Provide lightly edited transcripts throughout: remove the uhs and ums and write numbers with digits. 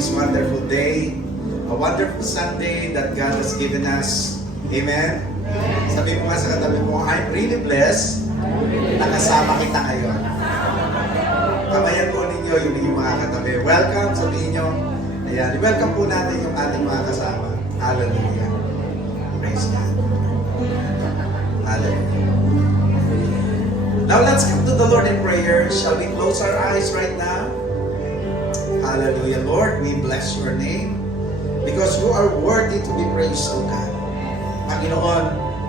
this wonderful day, a wonderful Sunday that God has given us. Amen? Sabi mo nga sa katabi mo, I'm really blessed na kasama kita ngayon. Kamayan po ninyo yung inyong mga katabi. Welcome, sabihin nyo. Ayan, welcome po natin yung ating mga kasama. Hallelujah. Praise God. Hallelujah. Now let's come to the Lord in prayer. Shall we close our eyes right now? Hallelujah. Lord, we bless your name because you are worthy to be praised, O God. Panginoon,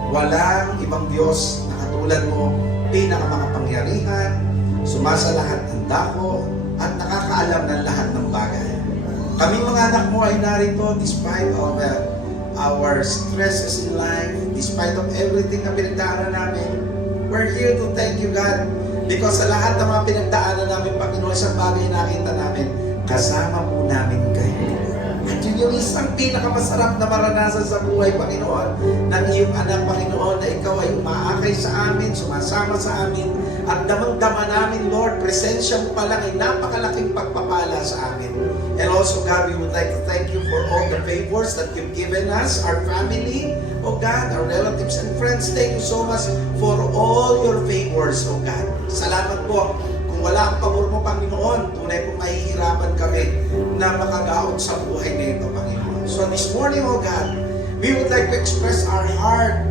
walang ibang Diyos na katulad mo, pinakamakapangyarihan, sumasalahat ng dako, at nakakaalam ng lahat ng bagay. Kami mga anak mo ay narito despite of our stresses in life, despite of everything na pinagdaanan namin. We're here to thank you, God, because sa lahat ng mga pinagdaanan namin, Panginoon, isang bagay nakita namin, kasama po namin kayo. At yun yung isang pinakamasarap na maranasan sa buhay, Panginoon, ng iyong anak, Panginoon, na ikaw ay umaakay sa amin, sumasama sa amin, at damang-dama namin, Lord, presensya mo pa lang ay napakalaking pagpapala sa amin. And also, God, we would like to thank you for all the favors that you've given us, our family, oh God, our relatives and friends. Thank you so much for all your favors, oh God. Salamat po. Kung wala ang pabor mo, Panginoon, tunay po mahihirapan kami na makagaot sa buhay na ito, Panginoon. So this morning, oh God, we would like to express our heart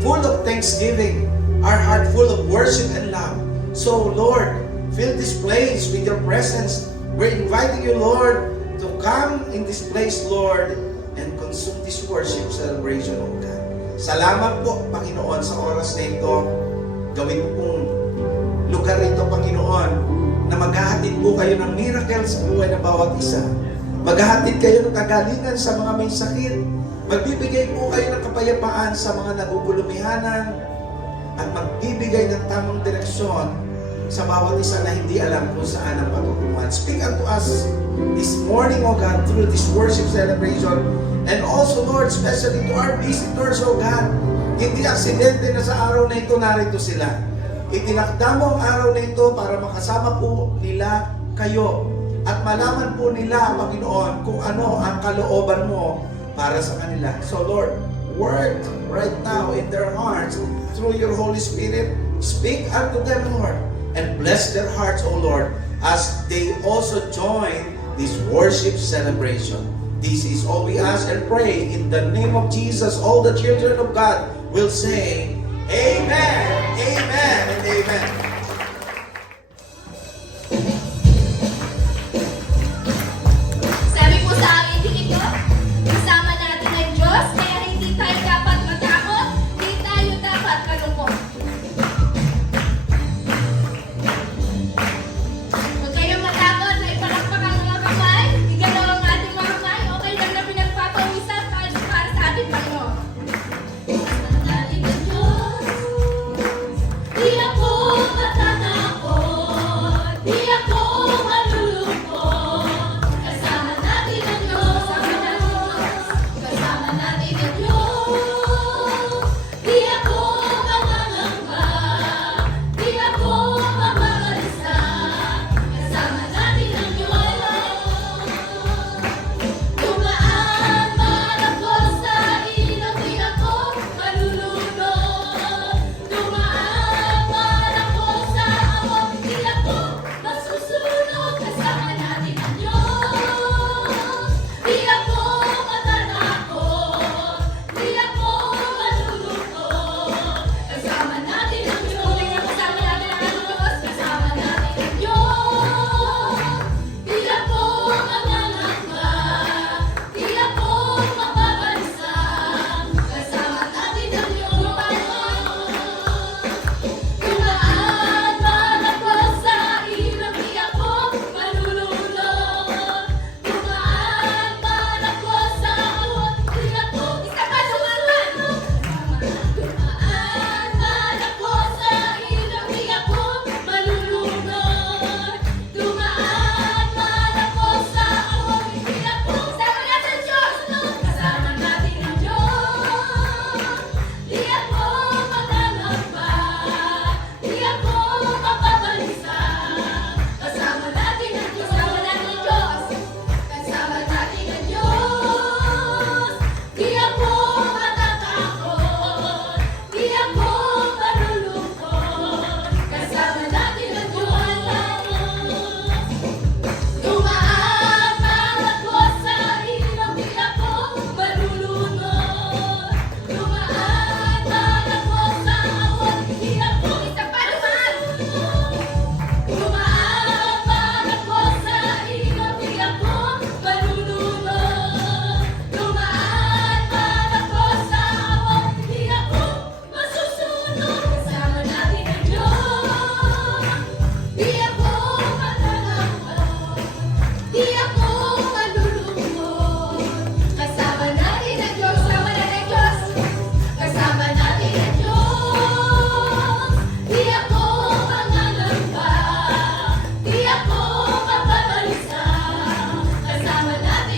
full of thanksgiving, our heart full of worship and love. So, Lord, fill this place with your presence. We're inviting you, Lord, to come in this place, Lord, and consume this worship celebration, O God. Salamat po, Panginoon, sa oras na ito. Gawin mo pong lugar ito, Panginoon, na maghahatid po kayo ng miracle sa buhay ng bawat isa. Maghahatid kayo ng kagalingan sa mga may sakit. Magbibigay po kayo ng kapayapaan sa mga nagugulumihanan at magbibigay ng tamang direksyon sa bawat isa na hindi alam kung saan ang patutunguhan. Speak unto us this morning, O God, through this worship celebration. And also, Lord, especially to our visitors, O God, hindi aksidente na sa araw na ito narito sila. Itinakda mo ang araw na ito para makasama po nila kayo at malaman po nila, Panginoon, kung ano ang kalooban mo para sa kanila. So, Lord, work right now in their hearts through your Holy Spirit. Speak unto them, Lord, and bless their hearts, O Lord, as they also join this worship celebration. This is all we ask and pray in the name of Jesus. All the children of God will say, Amen, Amen, and Amen. Sabi po sa amin dito, kasama natin ang Diyos, kaya hindi tayo dapat matakot, hindi tayo dapat malungkot. Huwag kayong matakot na ipalakpak ang mga kamay, igalaw ang ating mga kamay, okay lang na pinagpapawisan para sa ating Panginoon. Sandali ka Diyos, di ako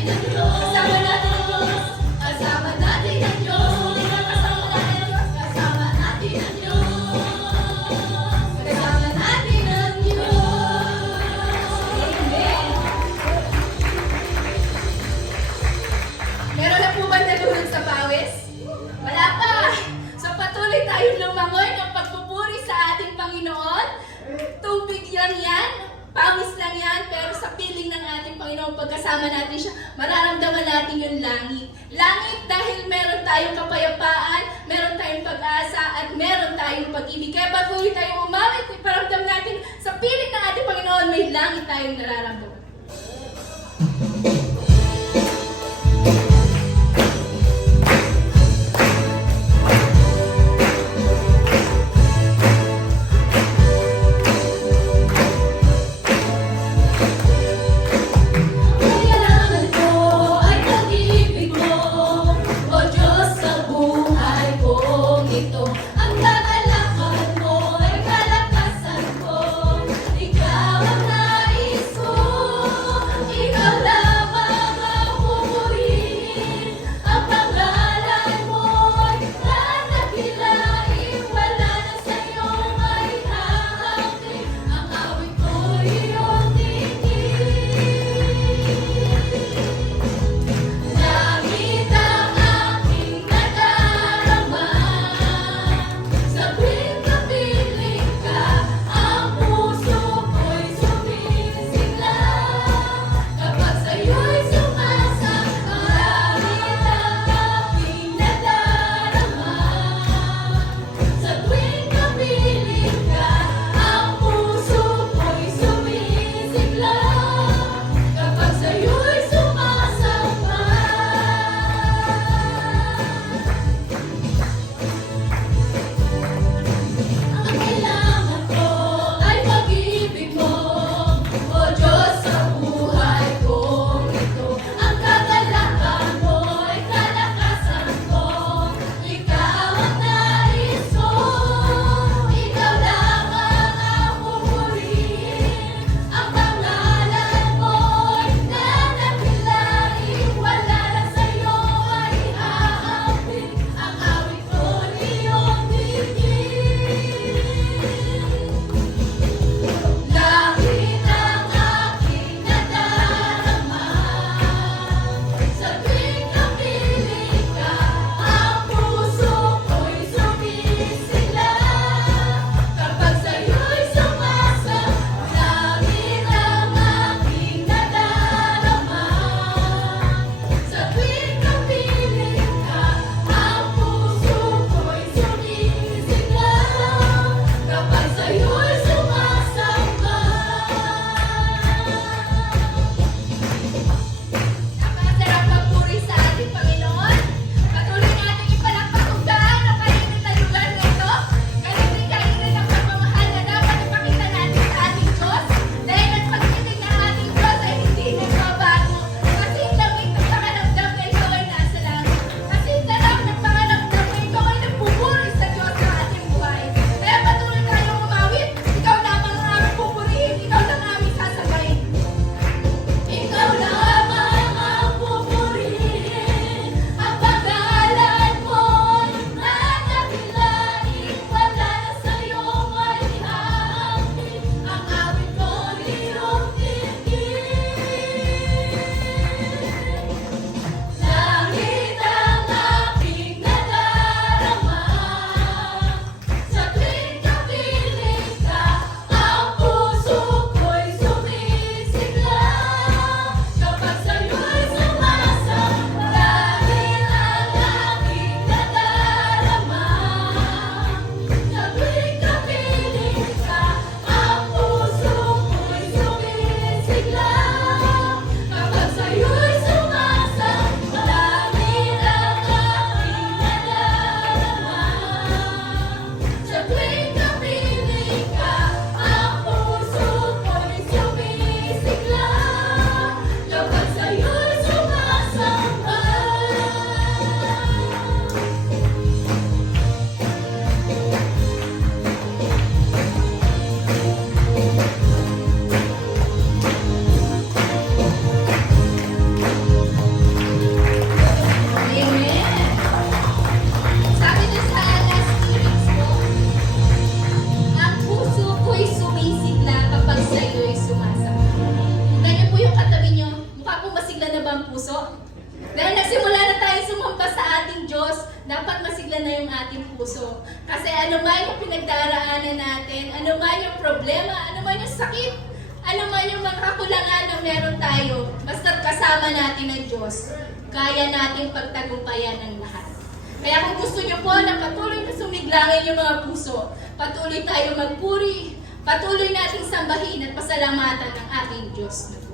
natin ang Diyos. Kasama natin ang Diyos. Kasama natin ang Diyos. Hindi ba kasama natin ang Diyos? Kasama natin ang Diyos. Kasama natin ang Diyos. Amen. Meron na po ba nalulog sa pawis? Wala pa. So patuloy tayong lumangoy ng pagpupuri sa ating Panginoon. Tubig lang yan, pawis lang yan, pero sa piling ng ating Panginoon, pagkasama natin siya, mararamdaman natin yung langit. Langit dahil meron tayong kapayapaan, meron tayong pag-asa, at meron tayong pag-ibig. Kaya patuloy tayong umawit, iparamdam natin sa piling ng ating Panginoon, may langit tayong nararamdaman. Kailangan ko ay pag-ibig mo, O Diyos sa buhay kong ito. Ang kagalakan mo ay kalakasan ko, Ikaw ang nais ko. puso. Dahil nagsimula na tayo sumamba sa ating Diyos, dapat masigla na yung ating puso. Kasi ano man yung pinagdaraanan natin, ano man yung problema, ano man yung sakit, ano man yung mga kakulangan na meron tayo, basta kasama natin ang Diyos, kaya nating pagtagumpayan ng lahat. Kaya kung gusto niyo po na patuloy na sumiglangin yung mga puso, patuloy tayo magpuri, patuloy nating sambahin at pasalamatan ng ating Diyos na buhay.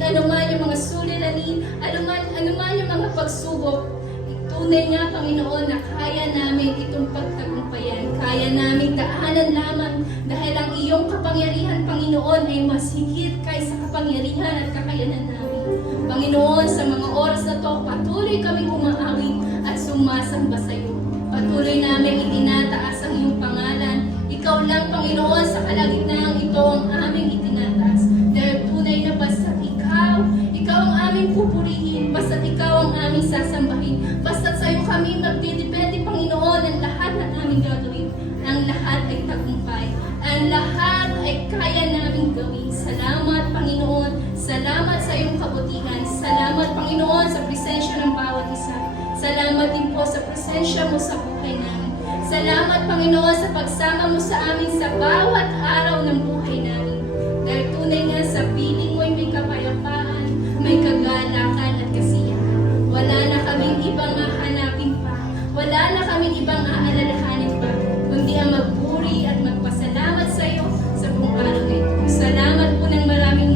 anuman yung mga suliranin, anuman yung mga pagsubok, tunay nga, Panginoon, na kaya namin itong pagtagumpayan. Kaya namin daanan lamang dahil ang iyong kapangyarihan, Panginoon, ay mas higit kaysa kapangyarihan at kakayanan namin. Panginoon, sa mga oras na to, patuloy kaming umaawit at sumasamba sa iyo. Patuloy namin itinataas ang iyong pangalan. Ikaw lang, Panginoon, sa kalagitnaan ito ang aming itinataas. Dahil tunay na basta't ikaw ang aming pupurihin, basta't ikaw ang aming sasambahin, basta't sa iyo kami magdidepende, Panginoon, ang lahat ng aming gagawin. Ang lahat ay tagumpay. Ang lahat ay kaya naming gawin. Salamat, Panginoon. Salamat sa iyong kabutihan. Salamat, Panginoon, sa presensya ng bawat isa. Salamat din po sa presensya mo sa buhay namin. Salamat, Panginoon, sa pagsama mo sa amin sa bawat araw ng buhay namin. Dahil tunay nga sa piling mo ay may kapayapaan, may kagalakan at kasiyahan. Wala na kaming ibang hahanapin pa. Wala na kaming ibang aalalahanin pa, kundi ang magpuri at magpasalamat sa iyo sa buong araw na ito. Salamat po ng maraming.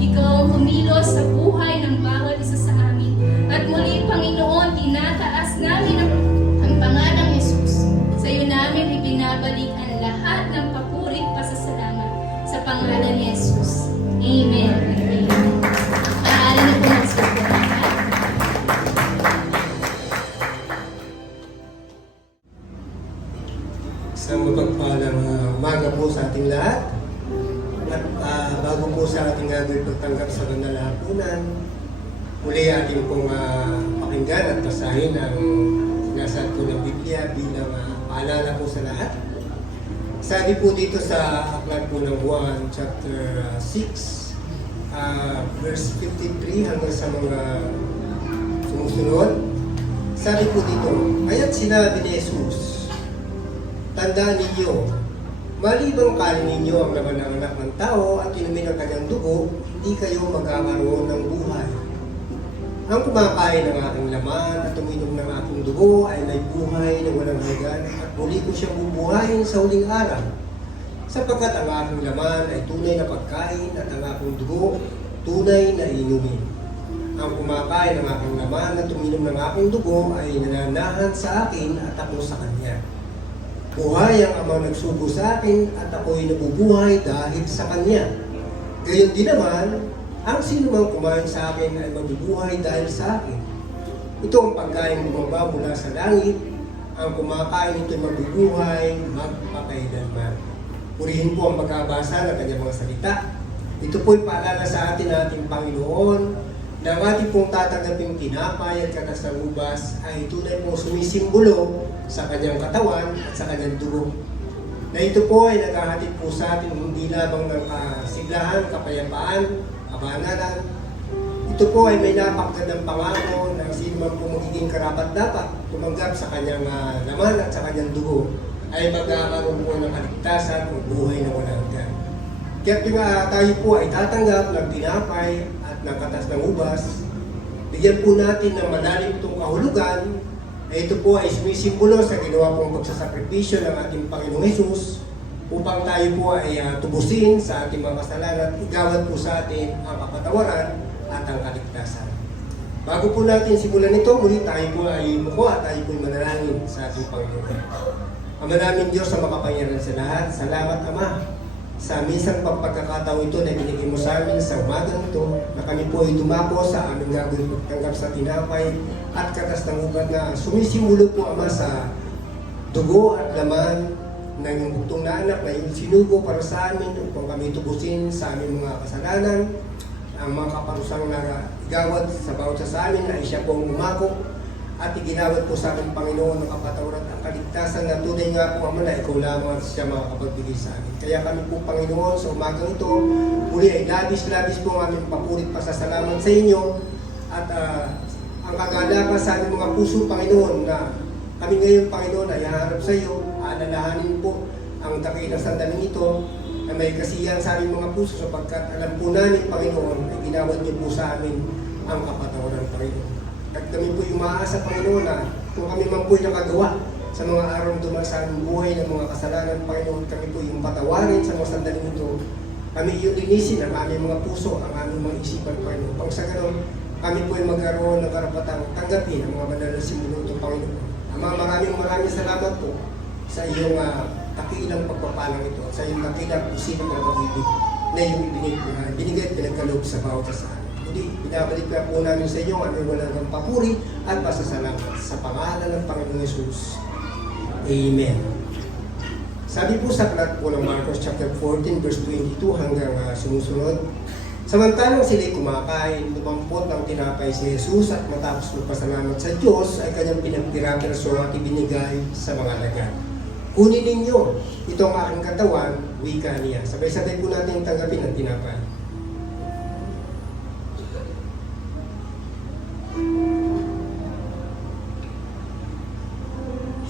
Ikaw ang kumilos sa buhay ng bawat isa sa amin. At muli, Panginoon, tinataas namin ang pangalang Jesus. Sa iyo namin ibinabalik ang lahat ng papuri at pasasalamat sa pangalan ni Jesus. Amen. Amen. Maaari na po magsisimula. Isang mapagpalang umaga po sa ating lahat. At bago po sa ating gagawin pagtanggap sa banal na hapunan, muli ating pong pakinggan at basahin ang sinasaad po ng Biblia bilang paalala po sa lahat. Sabi po dito sa aklat po ng Juan chapter 6, verse 53 hanggang sa mga sumusunod. Sabi po dito, kaya't sinabi ni Jesus, tandaan ninyo, malibang kanin ninyo ang laman ng anak ng tao at inumin ang kanyang dugo, hindi kayo magkakaroon ng buhay. Ang kumakain ng aking laman at uminom ng aking dugo ay may buhay na walang hanggan at muli ko siyang bubuhayin sa huling araw. Sapagkat ang aking laman ay tunay na pagkain at ang aking dugo tunay na inumin. Ang kumakain ng aking laman at uminom ng aking dugo ay nananahan sa akin at ako sa kanya. Buhay ang amang nagsugo sa akin at ako'y nabubuhay dahil sa Kanya. Gayon din naman, ang sino mang kumain sa akin ay mabubuhay dahil sa akin. Ito ang pagkain bumaba mula sa langit, ang kumakain ito'y mabubuhay magpakailanman. Purihin po ang pagkabasa ng kanyang mga salita. Ito po'y paalala sa atin ng ating Panginoon na ang ating pong tatanggaping tinapay at katas ng ubas ay tunay pong sumisimbolo sa kanyang katawan at sa kanyang dugo. Na ito po ay naghahatid po sa atin hindi lamang ng kasiglahan, kapayapaan, kabanalan. Ito po ay may napakagandang pangako na sino man po magiging karapat-dapat tumanggap sa kanyang laman at sa kanyang dugo ay magkakaroon po ng kaligtasan o buhay na walang hanggan. Kaya tayo po ay tatanggap ng tinapay at ng katas ng ubas, bigyan po natin ng malalim itong kahulugan na ito po ay sumisimbolo sa ginawa pong pagsasakripisyo ng ating Panginoong Jesus upang tayo po ay tubusin sa ating mga kasalanan at igawad po sa atin ang kapatawaran at ang kaligtasan. Bago po natin simulan ito, muli tayo po ay muko at tayo po ay manalangin sa ating Panginoon. Ama namin Diyos na makapangyarihan sa lahat, salamat Ama sa minsan pagkakataon ito na binigay mo sa amin sa umagang ito na kami po ay dumako sa aming gagawin pagtanggap sa tinapay at katas ng ugat na sumisimulo po Ama sa dugo at laman ng iyong bugtong na anak na iyong sinugo para sa amin upang kami tubusin sa aming mga kasalanan, ang mga kaparusang na igawad sa bawat sa amin na siya po umako at iginawad po sa amin Panginoon ng kapatawaran at kaligtasan na tunay nga po Ama na ikaw lamang at siya makakapagbigay sa amin. Kaya kami po Panginoon sa umagang ito, muli ay labis-labis po ang aming papurit pasasalamat sa inyo at ang kagalakan sa aming mga puso Panginoon na kami ngayon Panginoon ay haharap sa iyo, alalahanin po ang dakilang sandaling ito na may kasiyahan sa aming mga puso sapagkat alam po namin Panginoon ay ginawad niyo po sa amin ang kapatawaran Panginoon. At kami po yung maasa Panginoon na kung kami man po yung nakagawa sa mga araw duman sa aming buhay ng mga kasalanan Panginoon, kami po yung patawarin sa mga sandaling ito Kami iyong linisin ang aming mga puso, ang aming mga isipan, Panginoon. Upang sa ganon, kami po ay magkaroon ng karapatang tanggapin ang mga banal na sinunuto, Panginoon. Ama, maraming salamat po sa iyong takilang pagpapalang ito, sa iyong takilang pusin ng mga pag-ibig na iyong binigay at pinagkaloob sa bawat isa. Hindi, binabalik na po namin sa iyo ang aming walang papuri at pasasalamat sa pangalan ng Panginoong Yesus. Amen. Sabi po sa aklat po ng Marcos chapter 14 verse 22 hanggang sumusunod, samantalang sila'y kumakain, lumampot ng tinapay si Jesus at matapos magpasalamat sa Diyos ay kanyang pinagtira-piraso at ibinigay sa mga alagad. Kunin ninyo, ito ang aking katawan, wika niya. Sabay-sabay po natin tanggapin ang tinapay.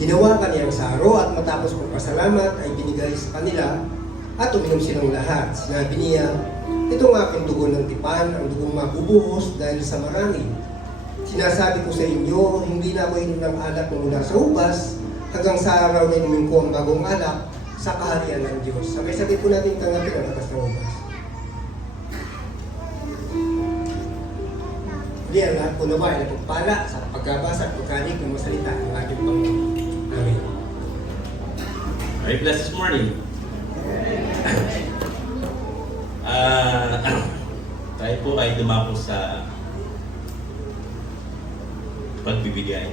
Hinawakan niya ang saro at matapos magpasalamat ay binigay sa kanila at uminom silang lahat. Sinabi niya, ito ang aking dugo ng tipan, ang dugong mabubuhos dahil sa marami. Sinasabi ko sa inyo, hindi na ako inom ng alak mula sa ubas hanggang sa araw na inumin ko ang bagong alak sa kaharian ng Diyos. Sabay-sabay po natin tanggapin ang atas ng ubas. Hindi, ang lahat po naman ay napagpala sa pagbabasa at pagkanig ng masalita ng ating Panginoon. Amen. Are you blessed this morning? Tayo po ay dumako sa pagbibigay.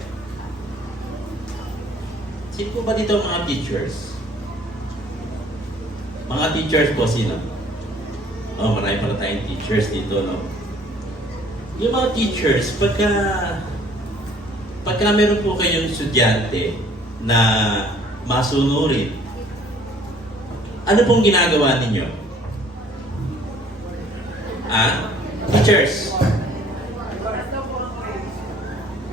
Sino po ba dito ang mga teachers? Mga teachers po sino? Oh, marami pala tayong teachers dito, no? Yung mga teachers, pagka meron po kayong estudyante na masunurin, ano pong ginagawa ninyo? Teachers.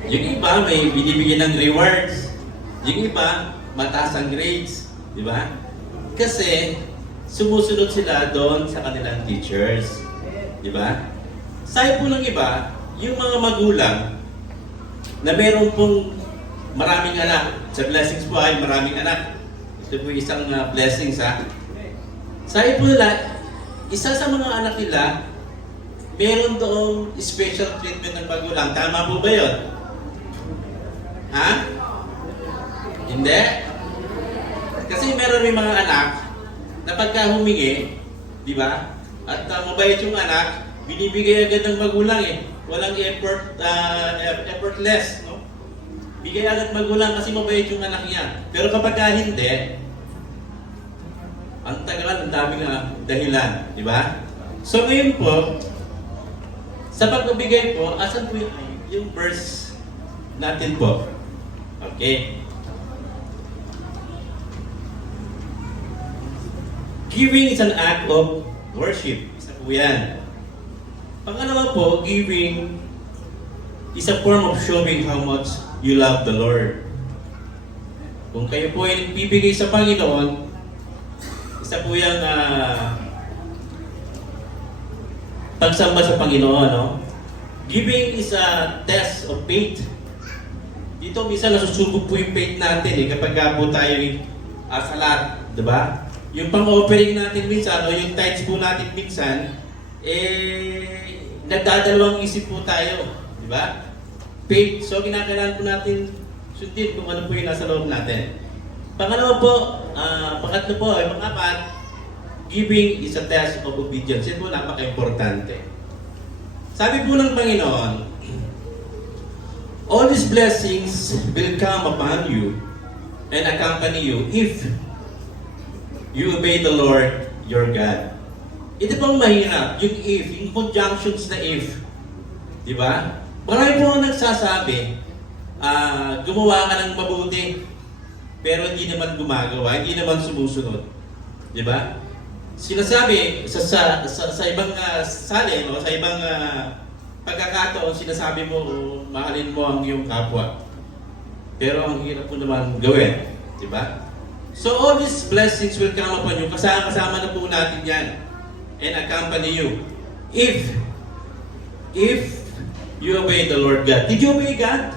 Yung iba may binibigyan ng rewards. Yung iba, mataas ang grades. Di ba? Kasi, sumusunod sila doon sa kanilang teachers. Di ba? Sabi po ng iba, yung mga magulang na meron pong maraming anak. Sa blessings po ay maraming anak. Ito po isang blessings Sabi po nila, isa sa mga anak nila, meron doong special treatment ng magulang. Tama po ba yun? Hindi? Kasi meron may mga anak na pagka humingi, di ba? At mabait yung anak, binibigay agad ng magulang Walang effortless, no? Bigay agad magulang kasi mabait yung anak niya. Pero kapag hindi, ang tagalan, ang daming dahilan, di ba? So ngayon po, sa pagbibigay po, asan po yung verse natin po? Okay. Giving is an act of worship. Isa po yan. Pangalawa po, giving is a form of showing how much you love the Lord. Kung kayo po ay nagbibigay sa Panginoon, isa po yung pagsamba sa Panginoon, no? Giving is a test of faith. Dito minsan nasusubok po yung faith natin kapag po tayo salat, di ba? Yung pang-offering natin minsan, o yung tithes po natin minsan, nagdadalawang isip po tayo, di ba? Faith. So ginagalaan po natin sundin kung ano po yung nasa loob natin. Pangalawa po, pangatlo po, ay pang-apat, giving is a test of obedience. Yan po napaka-importante. Sabi po ng Panginoon, all these blessings will come upon you and accompany you if you obey the Lord your God. Ito pong mahirap, yung if, yung conjunctions na if. Di ba? Marami po ang nagsasabi, gumawa ka ng mabuti, pero hindi naman gumagawa, hindi naman sumusunod. Di ba? Sinasabi sa ibang salin o sa ibang pagkakataon, sinasabi mo, mahalin mo ang iyong kapwa. Pero ang hirap po naman gawin. Di ba? So all these blessings will come upon you. Kasama na po natin yan. And accompany you. If you obey the Lord God. Did you obey God?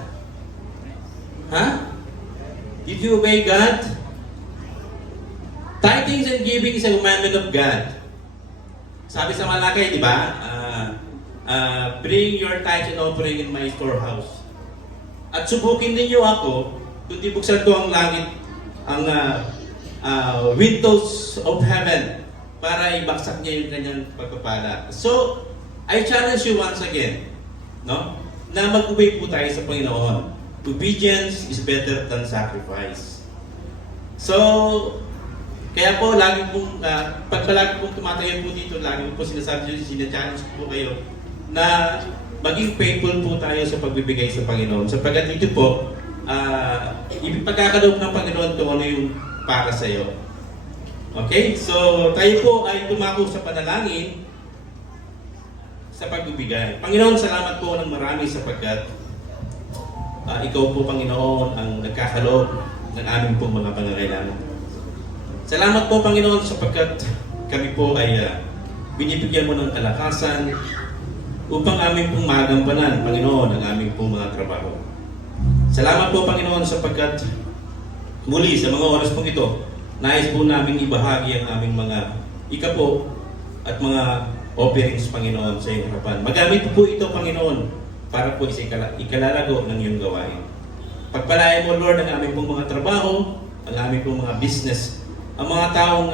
Did you obey God? Tithings and giving is a commandment of God. Sabi sa Malakay, di ba? Bring your tithes and offering in my storehouse. At subukin ninyo ako, kundi buksan ko ang langit, ang windows of heaven, para ibaksak niya yung kanyang pagpapala. So, I challenge you once again, no? Na mag-obey po tayo sa Panginoon. Obedience is better than sacrifice. So, kaya po, lagi pong, pag palagi pong tumatayo po dito, lagi po sinasabi, sinachallenge po kayo na maging faithful po tayo sa pagbibigay sa Panginoon. Sapagkat ito po, ipagkakaloob ng Panginoon kung ano yung para sa iyo. Okay? So, tayo po ay tumako sa panalangin sa pagbibigay. Panginoon, salamat po ng marami sapagkat ikaw po, Panginoon, ang nagkakaloob ng aming pong mga pangangailangan. Salamat po, Panginoon, sapagkat kami po ay binibigyan mo ng kalakasan upang aming pong magampanan, Panginoon, ang aming pong mga trabaho. Salamat po, Panginoon, sapagkat muli sa mga oras pong ito, nais po namin ibahagi ang aming mga ikapo at mga offerings, Panginoon, sa iyong harapan. Magamit po ito, Panginoon, para po ikalalago ng iyong gawain. Pagpalayan mo, Lord, ang aming pong mga trabaho, ang aming pong mga business, ang mga taong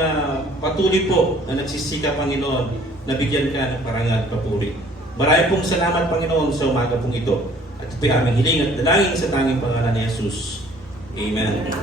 patuloy po na nagsisika, Panginoon, na bigyan ka ng parangal at papuri. Maraming pong salamat, Panginoon, sa umaga pong ito. At ito'y aming hiling at dalangin sa tanging pangalan ni Jesus. Amen.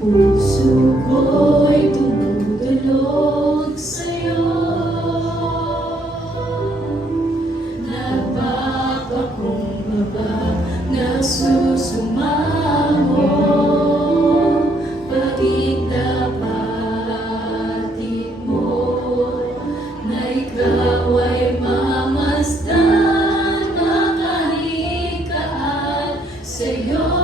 Puso ko'y tumutulog sa'yo. Nagpapakumbaba, nagsusumamo. Pagkitapatig mo na ikaw ay mamasdan, makalikaan sa'yo.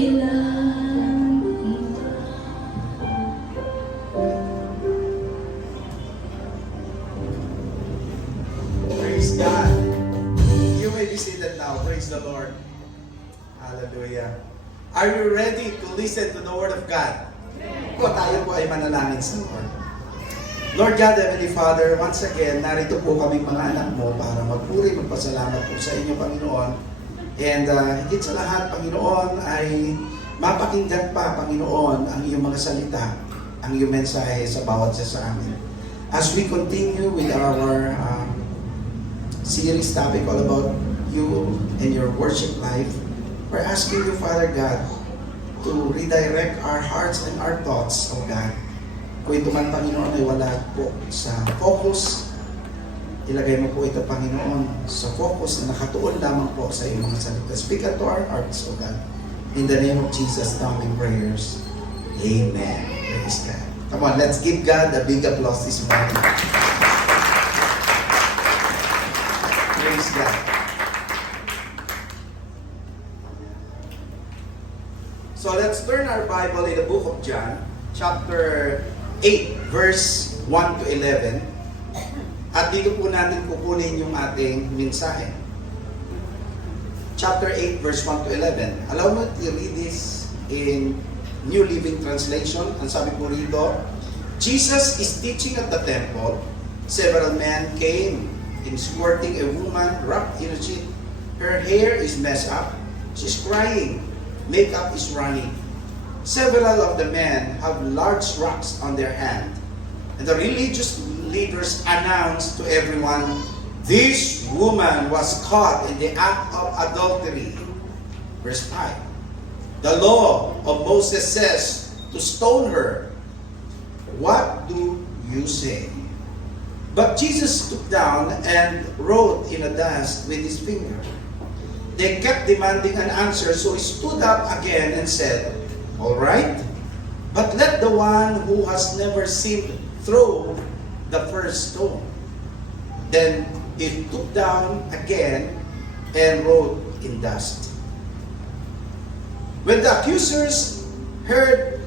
kailan. Praise God. You may be seated now. Praise the Lord. Hallelujah. Are you ready to listen to the Word of God? Kung tayo po ay manalangin sa Lord. Lord God, Heavenly Father, once again, narito po kaming mga anak mo para magpuri, magpasalamat po sa inyo, Panginoon. And higit sa lahat, Panginoon, ay mapakinggan pa, Panginoon, ang iyong mga salita, ang iyong mensahe sa bawat isa sa amin. As we continue with our series topic all about you and your worship life, we're asking you, Father God, to redirect our hearts and our thoughts, O God. Kung ito man, Panginoon, ay wala po sa focus, ilagay mo po ito, Panginoon, sa focus na nakatuon lamang po sa iyong mga salita. Speak unto our hearts, O God. In the name of Jesus, now in prayers. Amen. Praise God. Come on, let's give God a big applause this morning. Praise God. So let's turn our Bible in the book of John, chapter 8, verse 1 to 11. At dito po natin kukunin yung ating mensahe. Chapter 8, verse 1 to 11. Allow me to read this in New Living Translation. Ang sabi po rito, Jesus is teaching at the temple. Several men came, escorting a woman wrapped in a sheet. Her hair is messed up. She's crying. Makeup is running. Several of the men have large rocks on their hand. And the religious leaders announced to everyone, this woman was caught in the act of adultery. Verse 5. The law of Moses says to stone her. What do you say? But Jesus stooped down and wrote in the dust with his finger. They kept demanding an answer, so he stood up again and said, all right, but let the one who has never sinned throw the first stone. Then he stooped down again and wrote in dust. When the accusers heard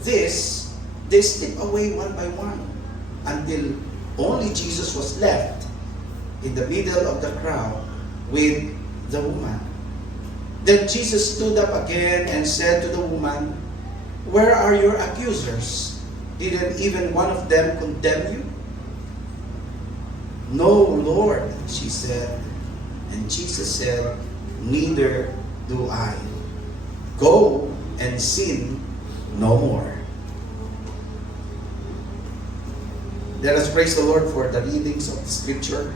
this, they slipped away one by one until only Jesus was left in the middle of the crowd with the woman. Then Jesus stood up again and said to the woman, where are your accusers? Didn't even one of them condemn you? No, Lord, she said. And Jesus said, neither do I. Go and sin no more. Let us praise the Lord for the readings of the Scripture.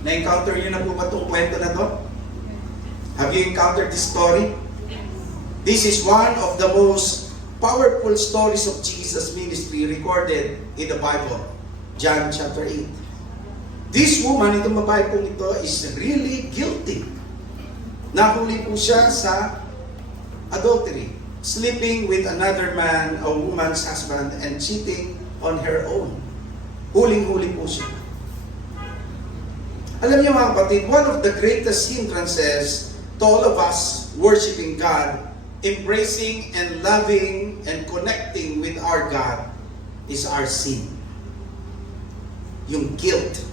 Na-encounter niyo na po ba itong kwento na to? Have you encountered this story? This is one of the most powerful stories of Jesus' ministry recorded in the Bible. John chapter 8. This woman, itong babae pong ito, is really guilty. Nahuli po siya sa adultery, sleeping with another man, a woman's husband, and cheating on her own. Huling-huli po siya. Alam niyo mga kapatid, one of the greatest hindrances to all of us worshiping God, embracing and loving and connecting with our God is our sin. Yung guilt,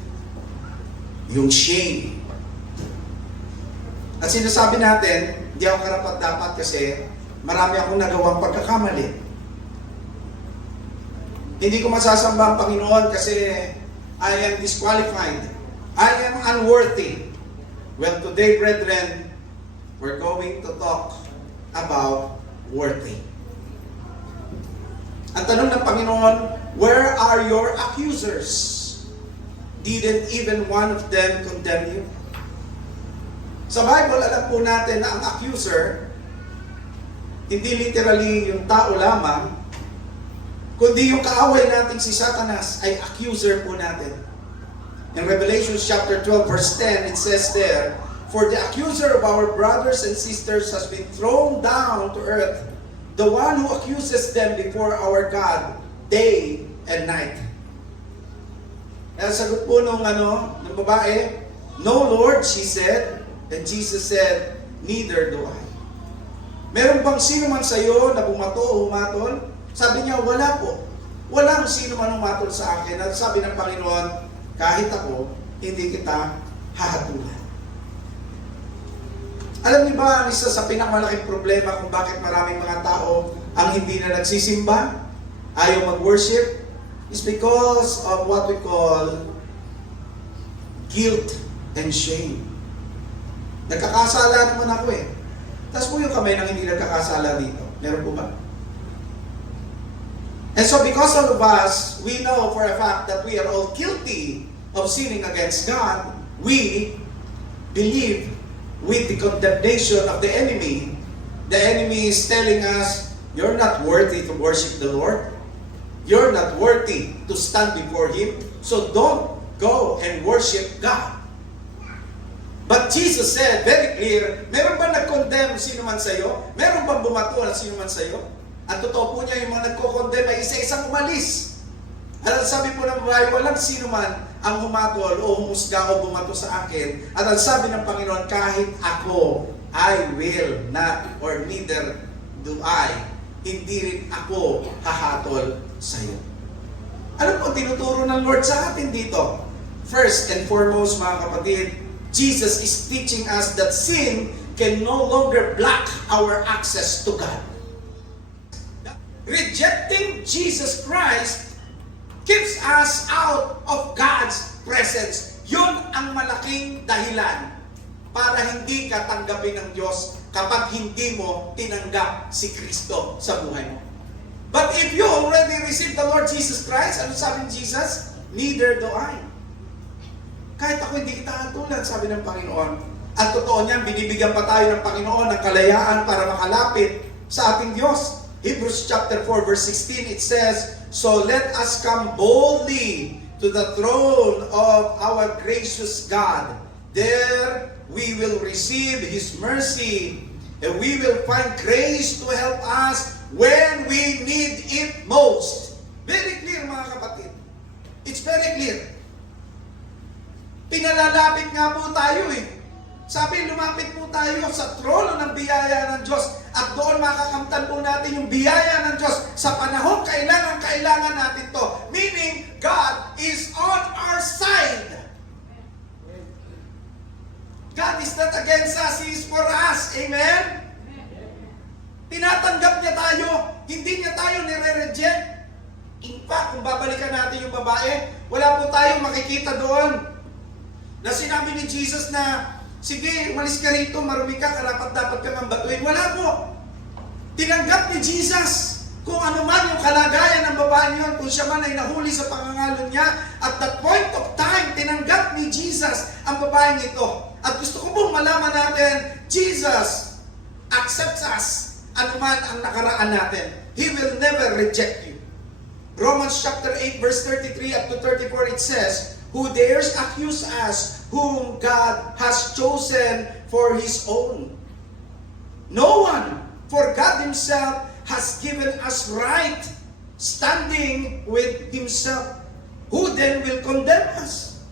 yung shame. At sinasabi natin, hindi ako karapat-dapat kasi marami akong nagawang pagkakamali. Hindi ko masasamba ang Panginoon kasi I am disqualified. I am unworthy. Well, today, brethren, we're going to talk about worthy. Ang tanong ng Panginoon, where are your accusers? Didn't even one of them condemn you? Sa Bible, alam po natin na ang accuser, hindi literally yung tao lamang, kundi yung kaaway nating si Satanas ay accuser po natin. In Revelation chapter 12 verse 10, it says there, for the accuser of our brothers and sisters has been thrown down to earth, the one who accuses them before our God day and night. Kaya sagot po ng babae, no Lord, she said, and Jesus said, neither do I. Meron bang sino man sa iyo na bumato o humatol? Sabi niya, wala po. Walang sino man humatol sa akin. At sabi ng Panginoon, kahit ako, hindi kita hahatulan. Alam niyo ba ang isa sa pinakamalaking problema kung bakit maraming mga tao ang hindi na nagsisimba, ayaw mag-worship, is because of what we call guilt and shame. Nagkakasala naman ako eh. Tapos po yung kamay ng hindi nagkakasala dito. Meron po ba? And so because all of us, we know for a fact that we are all guilty of sinning against God, we believe with the condemnation of the enemy. The enemy is telling us, you're not worthy to worship the Lord. You're not worthy to stand before Him. So don't go and worship God. But Jesus said very clear, meron ba nag-condemn sino man sa iyo? Meron bang bumato na sino man sa iyo? At totoo po niya, yung mga nagko-condemn ay isa-isang umalis. At sabi po ng babae, walang sino man ang humatol o humusga o bumato sa akin. At ang sabi ng Panginoon, kahit ako, I will not or neither do I. Hindi rin ako hahatol sa iyo. Ano po tinuturo ng Lord sa atin dito? First and foremost, mga kapatid, Jesus is teaching us that sin can no longer block our access to God. Rejecting Jesus Christ keeps us out of God's presence. Yun ang malaking dahilan para hindi ka tanggapin ng Diyos kapag hindi mo tinanggap si Kristo sa buhay mo. But if you already received the Lord Jesus Christ, ano sabi ni Jesus? Neither do I. Kahit ako hindi kita hatulan, sabi ng Panginoon. At totoo niyan, binibigyan pa tayo ng Panginoon ng kalayaan para makalapit sa ating Diyos. Hebrews chapter 4 verse 16, it says, so let us come boldly to the throne of our gracious God. There we will receive His mercy and we will find grace to help us when we need it most. Very clear, mga kapatid. It's very clear. Pinalalapit nga po tayo eh. Sabi, lumapit po tayo sa trono ng biyaya ng Diyos at doon makakamtan po natin yung biyaya ng Diyos sa panahon kailangan natin to. Meaning, God is on our side. God is not against us, He is for us. Amen? Tinatanggap niya tayo, hindi niya tayo nire-reject. In fact, kung babalikan natin yung babae, wala po tayong makikita doon na sinabi ni Jesus na, sige, umalis ka rito, marumi ka, dapat ka mang batuin. Wala po. Tinanggap ni Jesus kung ano man yung kalagayan ng babae niyon, kung siya man ay nahuli sa pangangalan niya, at that point of time, tinanggap ni Jesus ang babaeng ito. At gusto ko pong malaman natin, Jesus accepts us ano man ang nakaraan natin. He will never reject you. Romans chapter 8 verse 33 up to 34, it says, who dares accuse us whom God has chosen for His own? No one, for God Himself has given us right standing with Himself. Who then will condemn us?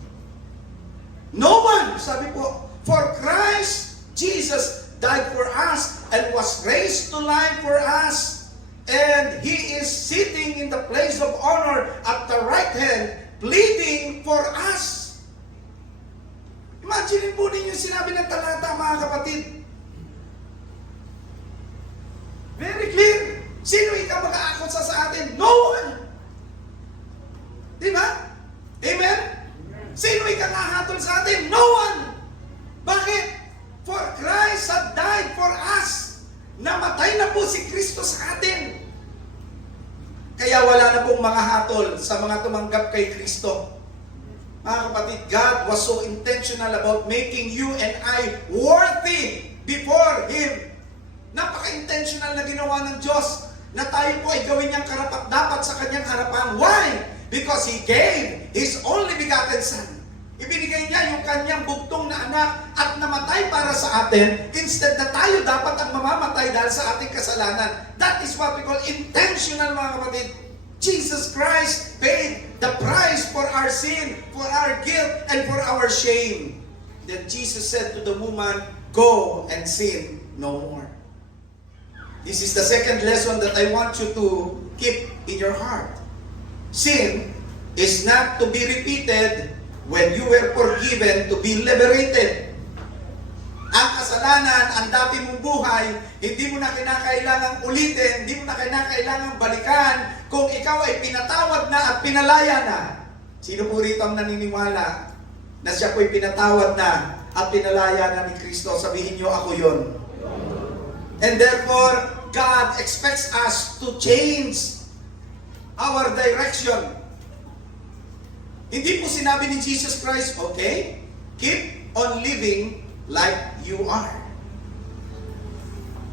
No one, sabi po, for Christ Jesus died for us and was raised to life for us. And He is sitting in the place of honor at the right hand, pleading for us. Imagine po ninyo sinabi ng talata, mga kapatid. Very clear. Sino ikaw mag-aakot sa atin? No one. Di ba? Amen? Sino ikaw hahatol sa atin? No one. Bakit? For Christ had died for us. Namatay na po si Kristo sa atin. Kaya wala na pong mga hatol sa mga tumanggap kay Kristo. Mga kapatid, God was so intentional about making you and I worthy before Him. Napaka-intentional na ginawa ng Diyos na tayo po ay gawin niyang karapat-dapat sa Kanyang harapan. Why? Because He gave His only begotten Son. Ibinigay niya yung Kanyang bugtong na anak at namatay para sa atin instead na tayo dapat ang mamamatay dahil sa ating kasalanan. That is what we call intentional, mga kapatid. Jesus Christ paid the price for our sin, for our guilt, and for our shame. Then Jesus said to the woman, go and sin no more. This is the second lesson that I want you to keep in your heart. Sin is not to be repeated when you were forgiven to be liberated. Ang kasalanan, ang dati mong buhay, hindi mo na kinakailangang ulitin, hindi mo na kinakailangang balikan kung ikaw ay pinatawad na at pinalaya na. Sino po rito ang naniniwala na siya po'y pinatawad na at pinalaya na ni Kristo? Sabihin niyo, ako yon. And therefore, God expects us to change our direction. Hindi po sinabi ni Jesus Christ, okay, keep on living like you are.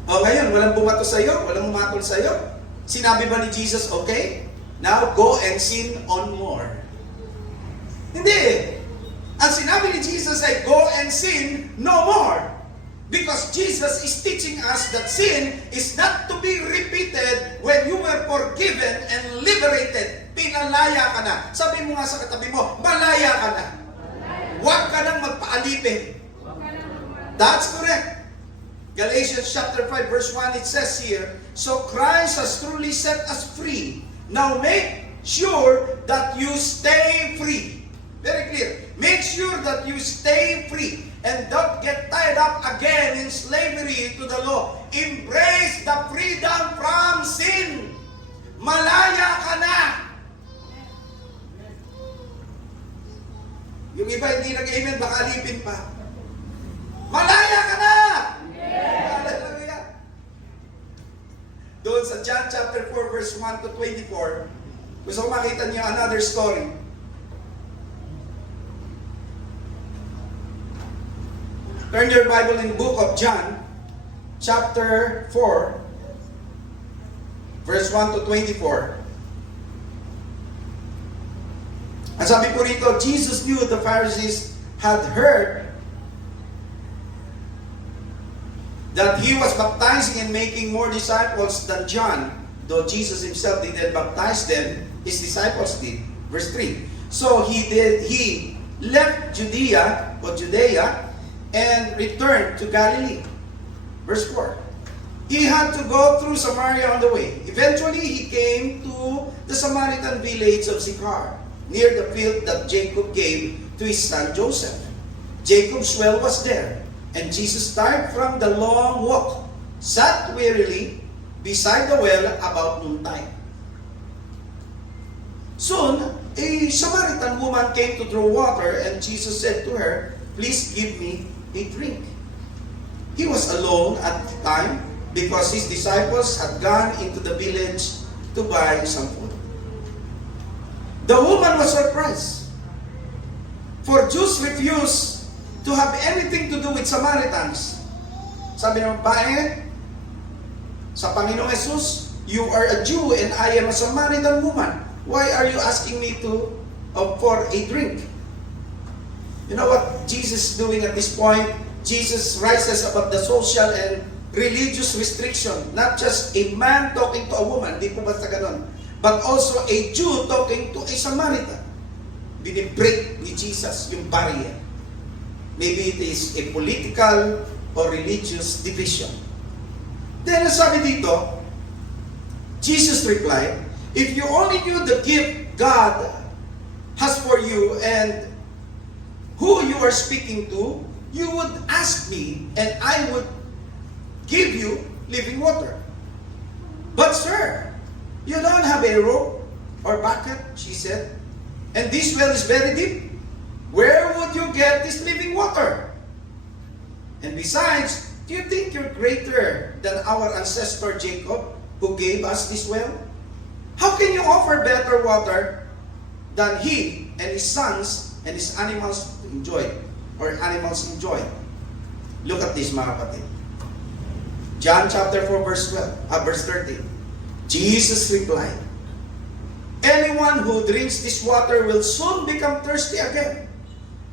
O ngayon, walang bumato sa'yo, walang umatol sa'yo. Sinabi ba ni Jesus, okay, now go and sin on more. Hindi. Ang sinabi ni Jesus ay, go and sin no more. Because Jesus is teaching us that sin is not to be repeated when you were forgiven and liberated. Pinalaya ka na. Sabi mo nga sa katabi mo, malaya ka na. Huwag ka nang magpaalipin. That's correct. Galatians chapter 5 verse 1, it says here, so Christ has truly set us free. Now make sure that you stay free. Very clear. Make sure that you stay free and don't get tied up again in slavery to the law. Embrace the freedom from sin. Malaya ka na. Yung iba hindi nag-amen, baka alipin pa. Malaya ka na! Hallelujah! Doon sa John chapter 4 verse 1 to 24, gusto ko makita niyo another story. Turn your Bible in book of John, chapter 4, verse 1 to 24. Ang sabi po rito, Jesus knew the Pharisees had heard that he was baptizing and making more disciples than John, though Jesus himself didn't baptize them, his disciples did. Verse 3. So he left Judea and returned to Galilee. Verse 4. He had to go through Samaria on the way. Eventually, he came to the Samaritan village of Sychar, near the field that Jacob gave to his son Joseph. Jacob's well was there, and Jesus, tired from the long walk, sat wearily beside the well about noontime. Soon, a Samaritan woman came to draw water, and Jesus said to her, please give me a drink. He was alone at the time because his disciples had gone into the village to buy some food. The woman was surprised, for Jews refused to have anything to do with Samaritans. Sabi ng babae, sa Panginoong Jesus, you are a Jew and I am a Samaritan woman. Why are you asking me for a drink? You know what Jesus is doing at this point? Jesus rises above the social and religious restriction. Not just a man talking to a woman, di po basta ganon. But also a Jew talking to a Samaritan. Binibreak ni Jesus yung barrier. Maybe it is a political or religious division. Then sabi dito, Jesus replied, if you only knew the gift God has for you and who you are speaking to, you would ask me and I would give you living water. But sir, you don't have a rope or bucket, she said, and this well is very deep. Where would you get this living water? And besides, do you think you're greater than our ancestor Jacob, who gave us this well? How can you offer better water than he and his sons and his animals enjoy? Look at this, mga kapatid. John chapter 4 verse 13. Jesus replied, anyone who drinks this water will soon become thirsty again.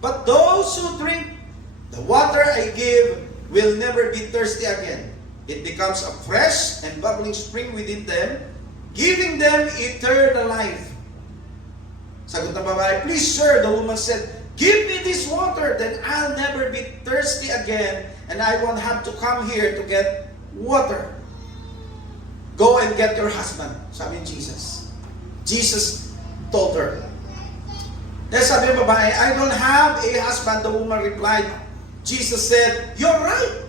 But those who drink the water I give will never be thirsty again. It becomes a fresh and bubbling spring within them, giving them eternal life. Sagot ng babae, please sir, the woman said, give me this water, then I'll never be thirsty again, and I won't have to come here to get water. Go and get your husband, sabi ni Jesus. Jesus told her. Then sabi ng babae, I don't have a husband. The woman replied, Jesus said, you're right.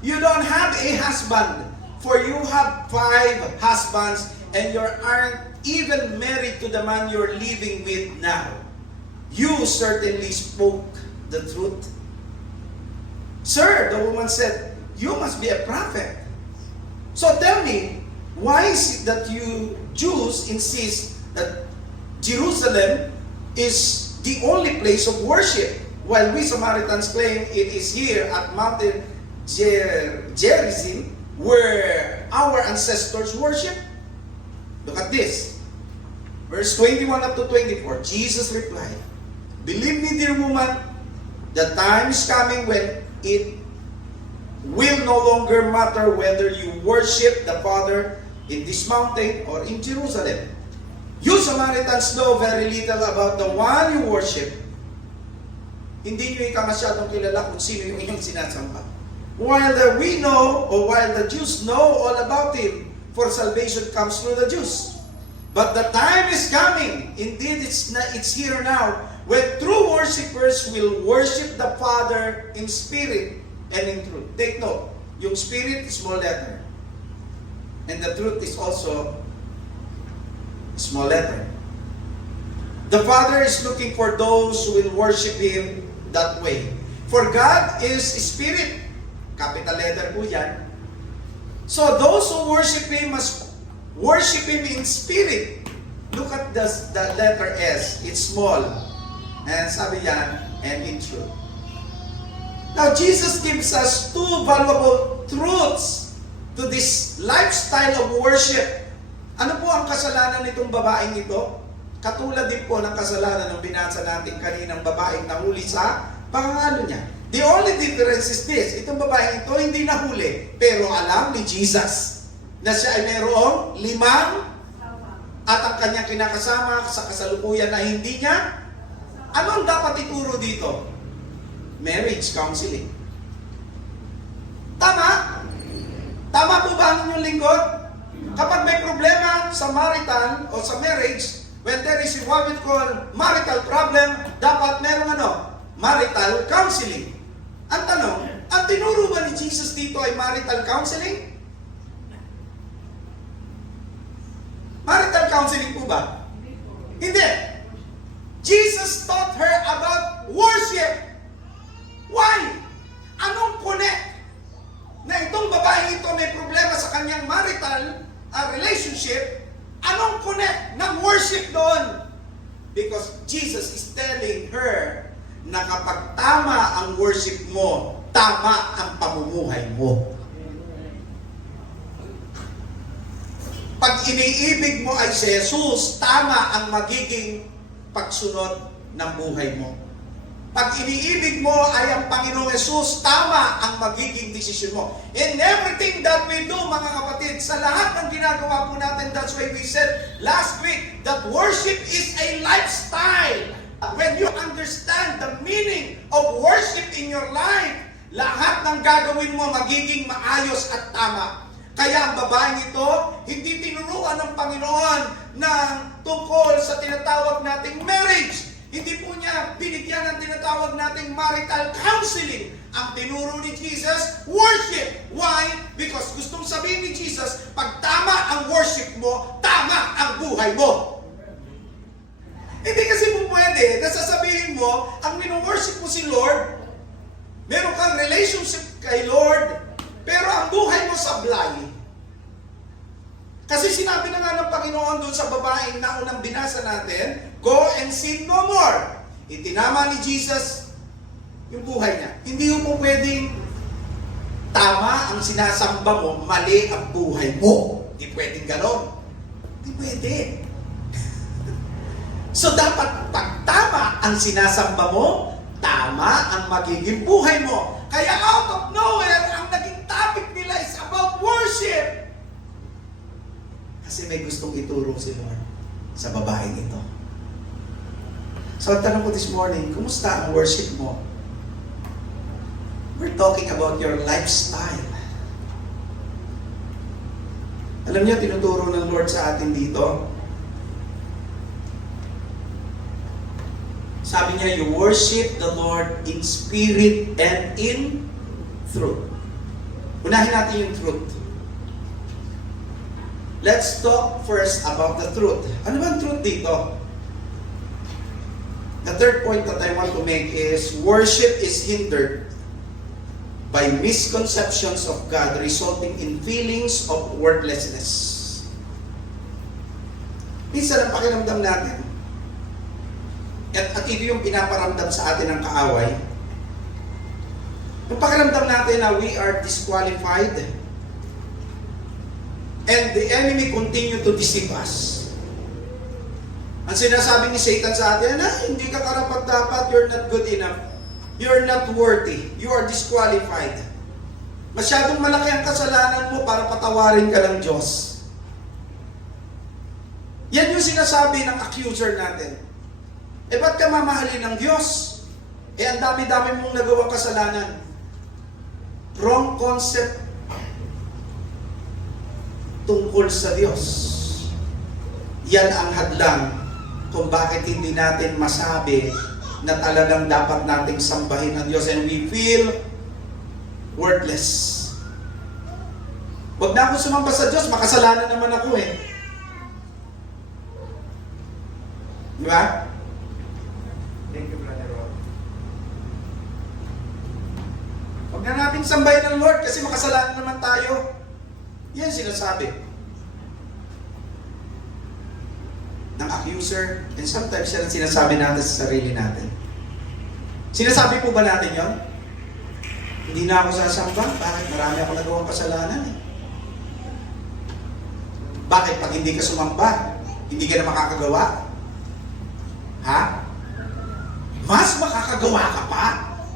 You don't have a husband, for you have 5 husbands, and you aren't even married to the man you're living with now. You certainly spoke the truth. Sir, the woman said, you must be a prophet. So tell me, why is it that you Jews insist that Jerusalem is the only place of worship, while we Samaritans claim it is here at Mountain Gerizim where our ancestors worship? Look at this. Verse 21 up to 24. Jesus replied, believe me, dear woman, the time is coming when it will no longer matter whether you worship the Father in this mountain or in Jerusalem. You Samaritans know very little about the one you worship. Hindi nyo ika masyadong kilala kung sino yung inyong sinasamba. While the Jews know all about Him, for salvation comes through the Jews. But the time is coming, indeed it's here now, when true worshipers will worship the Father in spirit and in truth. Take note, yung spirit is small letter. And the truth is also small letter. The Father is looking for those who will worship Him that way. For God is Spirit. Capital letter po yan. So those who worship Him must worship Him in spirit. Look at the letter S. It's small. And sabi yan, and in truth. Now Jesus gives us 2 valuable truths to this lifestyle of worship. Ano po ang kasalanan nitong babaeng ito? Katulad din po ng kasalanan ng binasa natin kaninang babaeng nahuli sa pangangalo niya. The only difference is this, itong babaeng ito hindi nahuli, pero alam ni Jesus na siya ay mayroong 5 at ang kanyang kinakasama sa kasalukuyan na hindi niya. Ano ang dapat ituro dito? Marriage counseling. Tama? Tama po ba ang inyong lingkod? Kapag may problema sa marital o sa marriage, when there is what we call marital problem, dapat merong marital counseling. Ang tanong, ang tinuro ba ni Jesus dito ay marital counseling? Marital counseling po ba? Hindi. Jesus taught her about worship. Why? Anong connect na itong babae ito may problema sa kanyang marital relationship? Anong connect ng worship doon? Because Jesus is telling her na kapag tama ang worship mo, tama ang pamumuhay mo. Pag iniibig mo ay si Jesus, tama ang magiging pagsunod ng buhay mo. Pag iniibig mo ay ang Panginoong Jesus, tama ang magiging desisyon mo. In everything that we do, mga kapatid, sa lahat ng ginagawa po natin, that's why we said last week that worship is a lifestyle. When you understand the meaning of worship in your life, lahat ng gagawin mo magiging maayos at tama. Kaya ang babaeng ito, hindi tinuruan ng Panginoon ng tungkol sa tinatawag nating marriage. Hindi po niya binigyan ng tinatawag nating marital counseling. Ang tinuro ni Jesus, worship. Why? Because gustong sabihin ni Jesus, pag tama ang worship mo, tama ang buhay mo. Hindi kasi po pwede na sasabihin mo, ang mino-worship mo si Lord, meron kang relationship kay Lord, pero ang buhay mo sablay. Kasi sinabi na nga ng Panginoon doon sa babaeng na unang binasa natin, go and sin no more. Itinama ni Jesus yung buhay niya. Hindi mo pwedeng tama ang sinasamba mo, mali ang buhay mo. Hindi pwedeng ganon. Hindi pwede. So dapat pag tama ang sinasamba mo, tama ang magiging buhay mo. Kaya out of nowhere, ang naging topic nila is about worship. Kasi may gustong ituro si Lord sa babaeng ito. So ang tanong ko this morning, kumusta ang worship mo? We're talking about your lifestyle. Alam niyo, tinuturo ng Lord sa atin dito. Sabi niya, you worship the Lord in spirit and in truth. Unahin natin yung truth. Let's talk first about the truth. Ano ba ang truth dito? The third point that I want to make is worship is hindered by misconceptions of God resulting in feelings of worthlessness. Minsan ang pakiramdam natin, at ito yung pinaparamdam sa atin ng kaaway, yung pakiramdam natin na we are disqualified and the enemy continue to deceive us. Ang sinasabi ni Satan sa atin, hindi ka karapat-dapat, you're not good enough, you're not worthy, you are disqualified. Masyadong malaki ang kasalanan mo para patawarin ka ng Diyos. Yan yung sinasabi ng accuser natin. Ba't ka mamahalin ng Diyos? Ang dami-dami mong nagawang kasalanan. Wrong concept tungkol sa Diyos. Yan ang hadlang kung bakit hindi natin masabi na talagang dapat nating sambahin ang Diyos and we feel worthless. Huwag na ako sumamba sa Diyos, makasalanan naman ako eh. Di ba? Thank you, Brother Ron. Huwag na natin sambahin ang Lord kasi makasalanan naman tayo. Yan sinasabi ng accuser, and sometimes yan ang sinasabi natin sa sarili natin. Sinasabi po ba natin yon? Hindi na ako sasamba. Bakit? Marami ako nagawang kasalanan eh. Bakit? Pag hindi ka sumamba, hindi ka na makakagawa? Ha? Mas makakagawa ka pa?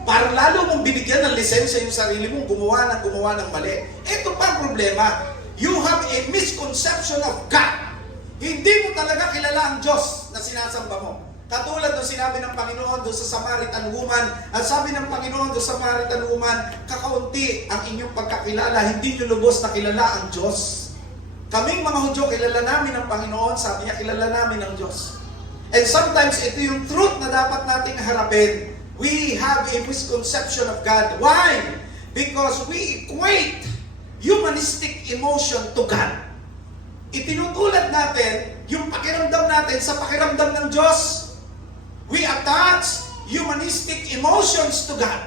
Para lalo mong binigyan ng lisensya yung sarili mong gumawa ng mali. Ito pa ang problema. You have a misconception of God. Hindi mo talaga kilala ang Diyos na sinasamba mo. Katulad ng sinabi ng Panginoon doon sa Samaritan woman, ang sabi ng Panginoon doon sa Samaritan woman, kakaunti ang inyong pagkakilala, hindi nyo lubos na kilala ang Diyos. Kaming mga Hudyo, kilala namin ang Panginoon, sabi niya, kilala namin ang Diyos. And sometimes, ito yung truth na dapat nating harapin. We have a misconception of God. Why? Because we equate humanistic emotion to God. Itinutulad natin yung pakiramdam natin sa pakiramdam ng Diyos. We attach humanistic emotions to God.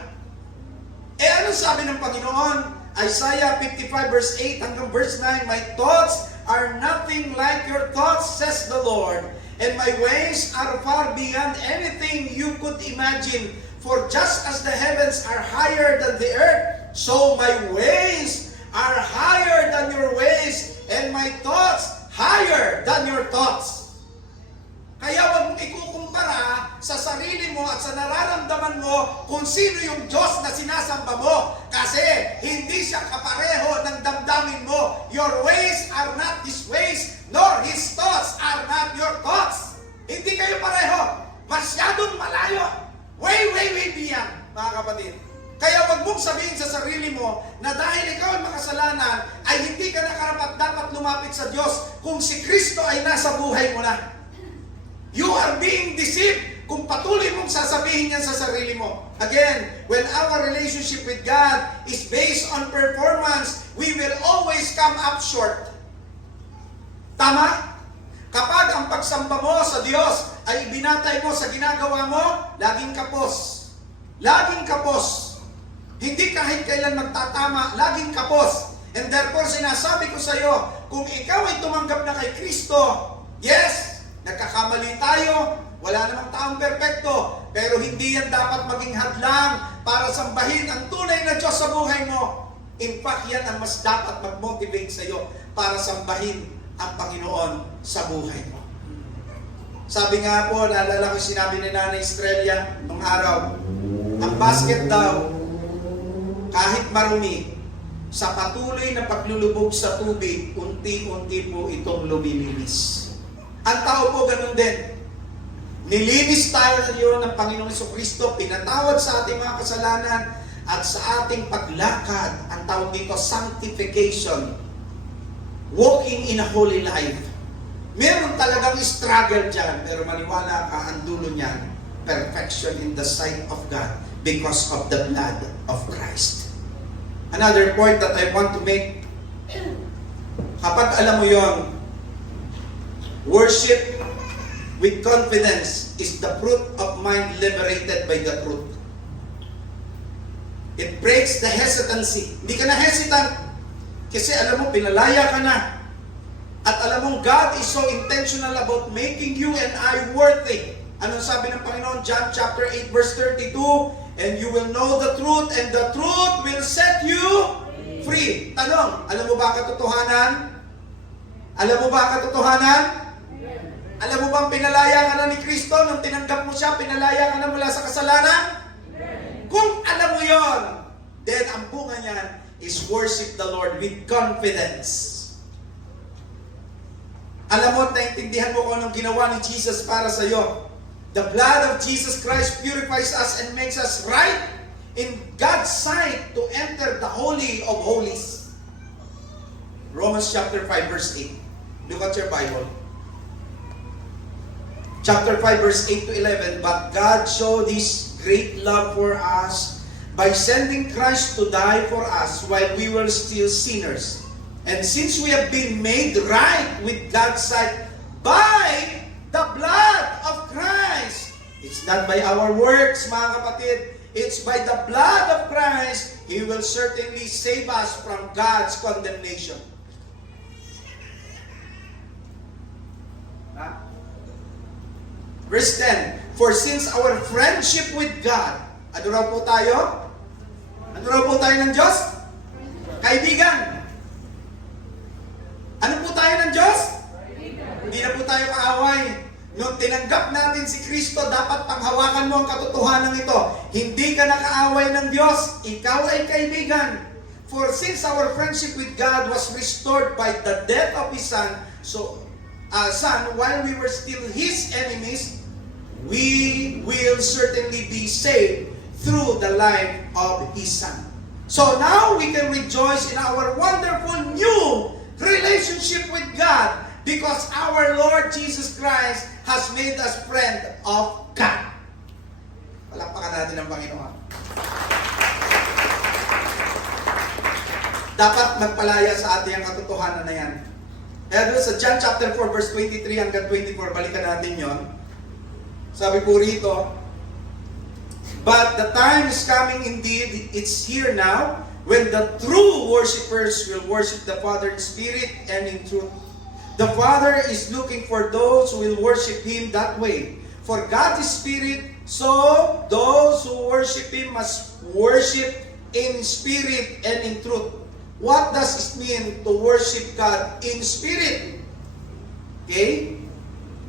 Ano sabi ng Panginoon? Isaiah 55 verse 8 hanggang verse 9, my thoughts are nothing like your thoughts, says the Lord, and my ways are far beyond anything you could imagine. For just as the heavens are higher than the earth, so my ways are higher than your ways, and my thoughts higher than your thoughts. Kaya wag mong ikukumpara sa sarili mo at sa nararamdaman mo kung sino yung Diyos na sinasamba mo. Kasi hindi siya kapareho ng damdamin mo. Your ways are not His ways, nor His thoughts are not your thoughts. Hindi kayo pareho. Masyadong malayo. Way beyond, mga kapatid. Kaya wag mong sabihin sa sarili mo na dahil ikaw ay makasalanan, ay hindi ka na karapat-dapat lumapit sa Diyos kung si Kristo ay nasa buhay mo na. You are being deceived kung patuloy mong sasabihin yan sa sarili mo. Again, when our relationship with God is based on performance, we will always come up short. Tama? Kapag ang pagsamba mo sa Diyos ay ibinatay mo sa ginagawa mo, laging kapos. Laging kapos. Hindi kahit kailan magtatama, laging kapos. And therefore, sinasabi ko sa iyo, kung ikaw ay tumanggap na kay Kristo, yes, nagkakamali tayo, wala namang taong perpekto, pero hindi yan dapat maging hadlang para sambahin ang tunay na Diyos sa buhay mo. In fact, yan ang mas dapat mag-motivate sa iyo para sambahin ang Panginoon sa buhay mo. Sabi nga po, naalala ko sinabi ni Nanay Estrella nung araw, ang basket daw, kahit marumi, sa patuloy na paglulubog sa tubig, unti-unti po itong lumilinis. Ang tao po ganun din. Nilinis tayo ng Panginoong Jesucristo, pinatawad sa ating mga kasalanan, at sa ating paglakad, ang tawag dito, sanctification, walking in a holy life. Meron talagang struggle dyan, pero maniwala ka, ang dulo niyan, perfection in the sight of God because of the blood of Christ. Another point that I want to make, kapag alam mo yon, worship with confidence is the fruit of mind liberated by the truth. It breaks the hesitancy. Hindi ka na hesitant kasi alam mo, pinalaya ka na. At alam mo, God is so intentional about making you and I worthy. Anong sabi ng Panginoon? John chapter 8 verse 32, and you will know the truth and the truth will set you free. Tanong, alam mo ba katotohanan? Alam mo ba katotohanan? Alam mo bang pinalaya ka na ni Kristo nung tinanggap mo siya, pinalaya ka na mula sa kasalanan? Kung alam mo yon, then ang bunga niyan is worship the Lord with confidence. Alam mo, naintindihan mo kung anong ginawa ni Jesus para sa iyo. The blood of Jesus Christ purifies us and makes us right in God's sight to enter the Holy of Holies. Romans chapter 5 verse 8. Look at your Bible. Chapter 5 verse 8 to 11. But God showed His great love for us by sending Christ to die for us while we were still sinners. And since we have been made right with God's sight by the blood of Christ, it's not by our works, mga kapatid, it's by the blood of Christ, He will certainly save us from God's condemnation. Verse 10, for since our friendship with God, ano raw po tayo? Ano raw po tayo ng Diyos? Kaibigan. Ano po tayo ng Diyos? Hindi na po tayo kaaway. Nung tinanggap natin si Kristo, dapat panghawakan mo ang katotohanan ito. Hindi ka na kaaway ng Diyos. Ikaw ay kaibigan. For since our friendship with God was restored by the death of His Son, while we were still His enemies, we will certainly be saved through the life of His Son. So now we can rejoice in our wonderful new relationship with God because our Lord Jesus Christ has made us friend of God. Palakpakan natin ang Panginoon. Dapat magpalaya sa atin ang katotohanan na yan. Kaya doon sa John chapter 4 verse 23 hanggang 24, balikan natin yon. Sabi po rito, but the time is coming indeed, it's here now, when the true worshipers will worship the Father in spirit and in truth. The Father is looking for those who will worship Him that way. For God is spirit, so those who worship Him must worship in spirit and in truth. What does it mean to worship God in spirit? Okay?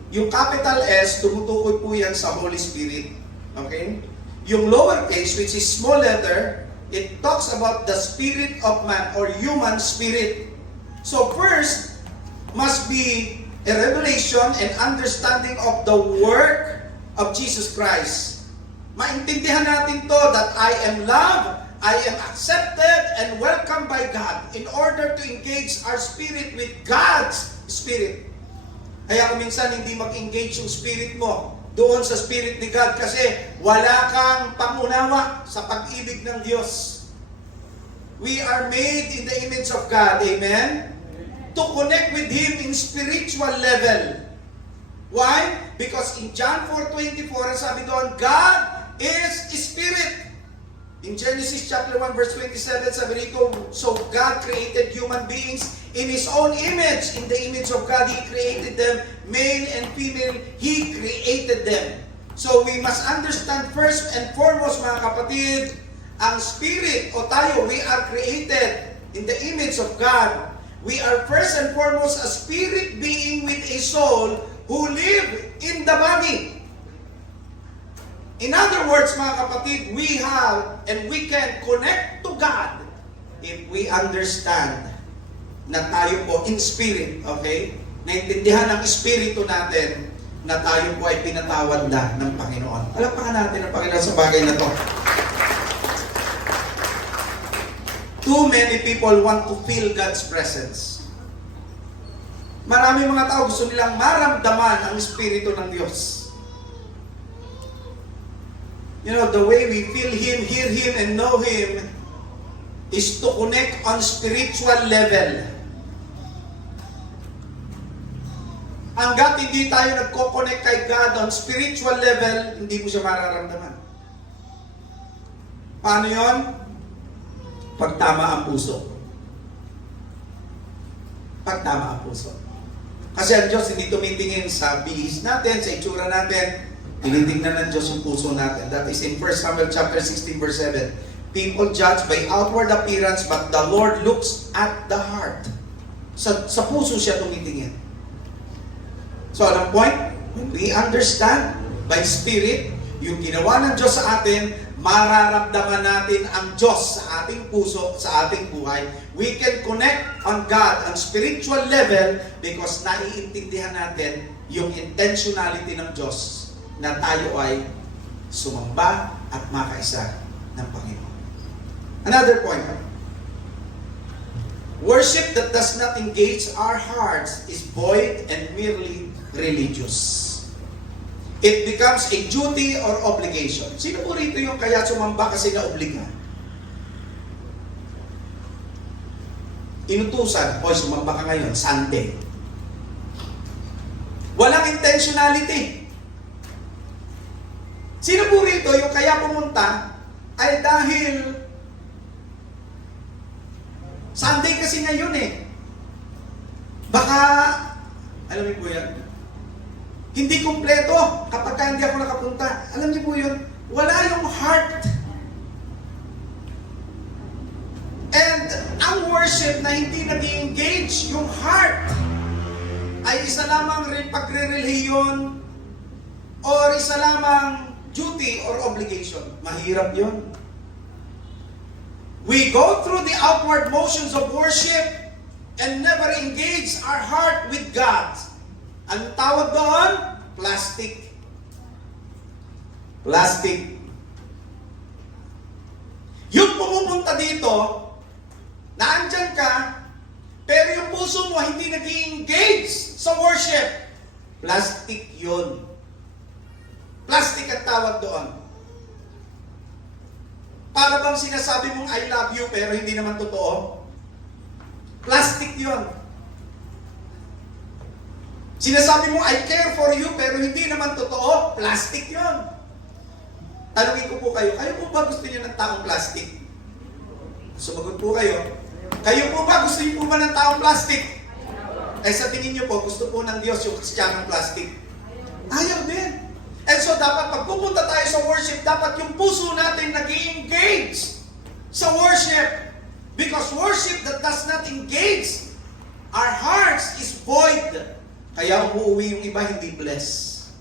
Yung capital S, tumutukoy po yan sa Holy Spirit. Okay? Yung lowercase, which is small letter, it talks about the spirit of man or human spirit. So first, must be a revelation and understanding of the work of Jesus Christ. Maintindihan natin to that I am loved, I am accepted and welcomed by God in order to engage our spirit with God's spirit. Kaya kung minsan hindi mag-engage yung spirit mo doon sa spirit ni God kasi wala kang pangunawa sa pag-ibig ng Diyos. We are made in the image of God. Amen? To connect with Him in spiritual level. Why? Because in John 4:24, sabi doon, God is Spirit. In Genesis chapter 1 verse 27, sabi rito, so God created human beings in His own image. In the image of God, He created them. Male and female, He created them. So we must understand first and foremost, mga kapatid, ang spirit o tayo, we are created in the image of God. We are first and foremost a spirit being with a soul who live in the body. In other words, mga kapatid, we have and we can connect to God if we understand na tayo po in spirit, okay? Naintindihan ang espiritu natin na tayo po ay pinatawad na ng Panginoon. Palakpakan natin ang Panginoon sa bagay na to. Too many people want to feel God's presence. Marami mga tao gusto nilang maramdaman ang Espiritu ng Diyos. You know, the way we feel Him, hear Him, and know Him is to connect on spiritual level. Hanggat hindi tayo nagko-connect kay God on spiritual level, hindi mo siya mararamdaman. Paano yon? Pag tama ang puso. Pag tama ang puso. Kasi ang Diyos hindi tumitingin sa bihis natin, sa itsura natin. Tinitingnan ng Diyos yung puso natin. That is in 1 Samuel chapter 16 verse 7. People judge by outward appearance, but the Lord looks at the heart. Sa puso siya tumitingin. So, anong point? When we understand by Spirit, yung ginawa ng Diyos sa atin, mararamdaman natin ang Diyos sa ating puso, sa ating buhay. We can connect on God on spiritual level because naiintindihan natin yung intentionality ng Diyos na tayo ay sumamba at makaisa ng Panginoon. Another point. Worship that does not engage our hearts is void and merely religious. It becomes a duty or obligation. Sino po rito yung kaya sumamba kasi na-obliga? Inutusan, o sumamba ka ngayon, Sunday. Walang intentionality. Sino po rito yung kaya pumunta ay dahil Sunday kasi ngayon eh. Baka, alam niyo po yan, hindi kumpleto kapag hindi ako nakapunta. Alam niyo po yun, wala yung heart. And ang worship na hindi nag-engage yung heart ay isa lamang rin pagre-relihiyon or isa lamang duty or obligation. Mahirap yun. We go through the outward motions of worship and never engage our heart with God. Ang tawag doon? Plastic. Plastic. Yung pumupunta dito, naandyan ka, pero yung puso mo hindi nag-engage sa worship. Plastic yun. Plastic ang tawag doon. Para bang sinasabi mong I love you pero hindi naman totoo? Plastic yun. Sinasabi mong I care for you pero hindi naman totoo? Plastic yun. Tanungin ko po kayo, kayo po ba gusto niyo ng taong plastic? Sumagot po kayo. Kayo po ba gusto niyo po ba ng taong plastic? Eh sa tingin niyo po, gusto po ng Diyos yung Kristiyanong plastic? Ayaw din. And so dapat pagpupunta tayo sa worship, dapat yung puso natin nag-i-engage sa worship. Because worship that does not engage our hearts is void. Kaya umuwi yung iba hindi blessed.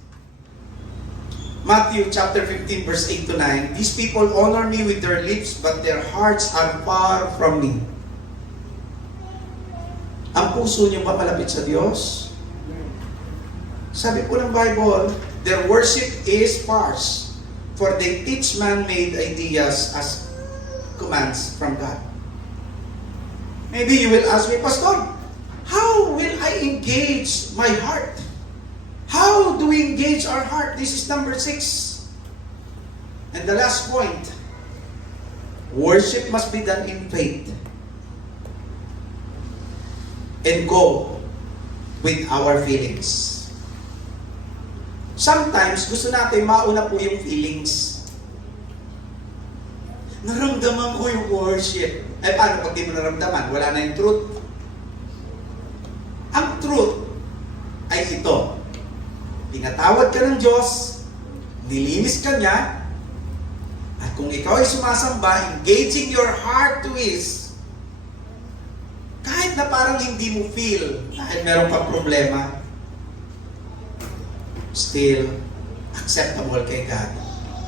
Matthew chapter 15 verse 8 to 9. These people honor me with their lips, but their hearts are far from me. Ang puso niyo ba malapit sa Diyos? Sabi po ng Bible, their worship is sparse, for they teach man-made ideas as commands from God. Maybe you will ask me, Pastor, how will I engage my heart? How do we engage our heart? This is number 6. And the last point, worship must be done in faith and go with our feelings. Sometimes, gusto natin mauna po yung feelings. Naramdaman ko yung worship. Eh, paano pag di mo naramdaman? Wala na yung truth. Ang truth ay ito. Pinatawad ka ng Diyos, nilinis ka niya, at kung ikaw ay sumasamba, engaging your heart to His, kahit na parang hindi mo feel, dahil meron kang problema, still acceptable kay God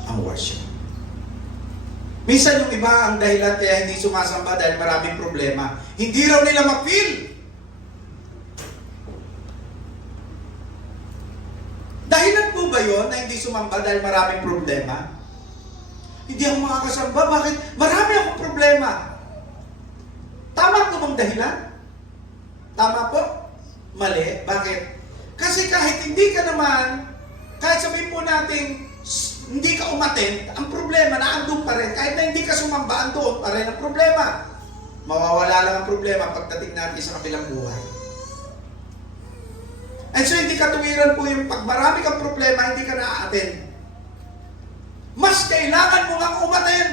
ang worship. Minsan yung iba ang dahilan kaya hindi sumasamba dahil maraming problema. Hindi raw nila ma-feel. Dahilan po ba yun na hindi sumamba dahil maraming problema? Hindi ako makakasamba. Bakit? Marami akong problema. dahilan. Tama po? Mali. Bakit? Kasi kahit hindi ka naman, kahit sabihin po natin, hindi ka umattend, ang problema na andun pa rin. Kahit na hindi ka sumamba, andun pa rin ang problema. Mawawala lang ang problema pagdating natin sa kabilang buhay. And so hindi katuwiran po yung pag marami kang problema, hindi ka na-attend. Mas kailangan mo nga umattend.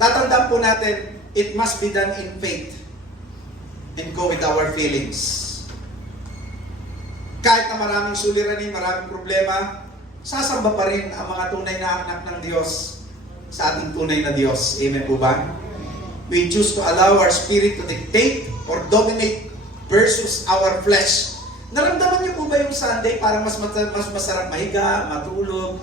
Tatandaan po natin, it must be done in faith and go with our feelings. Kahit na maraming suliranin, maraming problema, sasamba pa rin ang mga tunay na anak ng Diyos sa ating tunay na Diyos. Amen po ba? We choose to allow our spirit to dictate or dominate versus our flesh. Naramdaman niyo po ba yung Sunday parang mas masarap mahiga, matulog?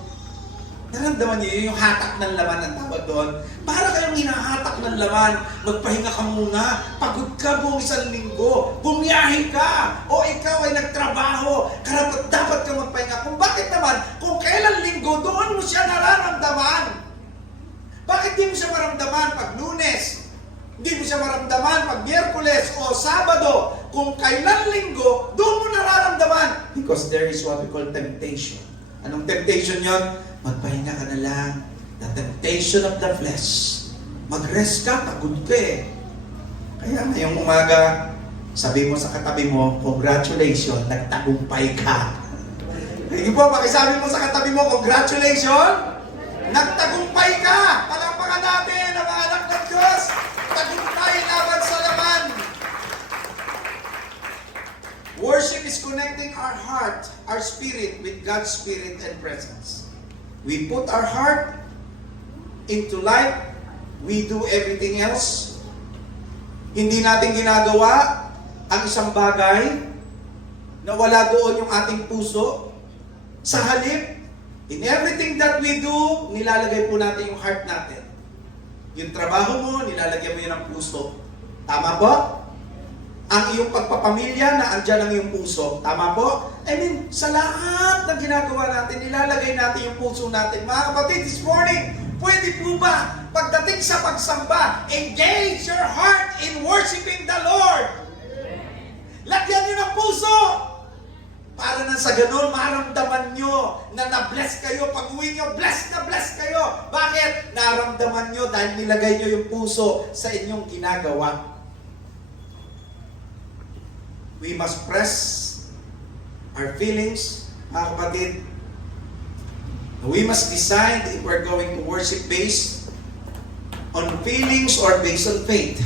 Naramdaman niyo yung hatak ng laman ang tawag doon? Para kayong hinahatak ng laman, magpahinga ka muna, pagod ka buong isang linggo, bumiyahe ka, o ikaw ay nagtrabaho, karapat dapat ka magpahinga. Kung bakit naman, kung kailan linggo, doon mo siya nararamdaman. Bakit di mo siya maramdaman pag Lunes? Hindi mo siya maramdaman pag Miyerkules o Sabado? Kung kailan linggo, doon mo nararamdaman. Because there is what we call temptation. Anong temptation yon? Magpahinga ka na lang. The temptation of the flesh. Mag-rest ka, pagod ka eh. Kaya ngayong umaga, sabi mo sa katabi mo, congratulations, nagtagumpay ka. Hindi po, pakisabi mo sa katabi mo, congratulations, nagtagumpay ka. Palakpakan natin ang mga anak ng Diyos. Tagumpay laban sa laman. Worship is connecting our heart, our spirit with God's spirit and presence. We put our heart into life. We do everything else. Hindi natin ginagawa ang isang bagay na wala doon yung ating puso. Sa halip, in everything that we do, nilalagay po natin yung heart natin. Yung trabaho mo, nilalagyan mo yun ng puso. Tama po? Ang iyong pagpapamilya na andyan ang iyong puso. Tama po? I mean, sa lahat ng ginagawa natin, nilalagay natin yung puso natin. Mga kapatid, this morning, pwede po ba, pagdating sa pagsamba, engage your heart in worshiping the Lord. Lagyan nyo ng puso. Para na sa ganun, maramdaman nyo na na-bless kayo. Pag uwi nyo, bless na bless kayo. Bakit? Naramdaman nyo dahil nilagay nyo yung puso sa inyong ginagawa. We must press our feelings, mga kapatid. We must decide if we're going to worship based on feelings or based on faith.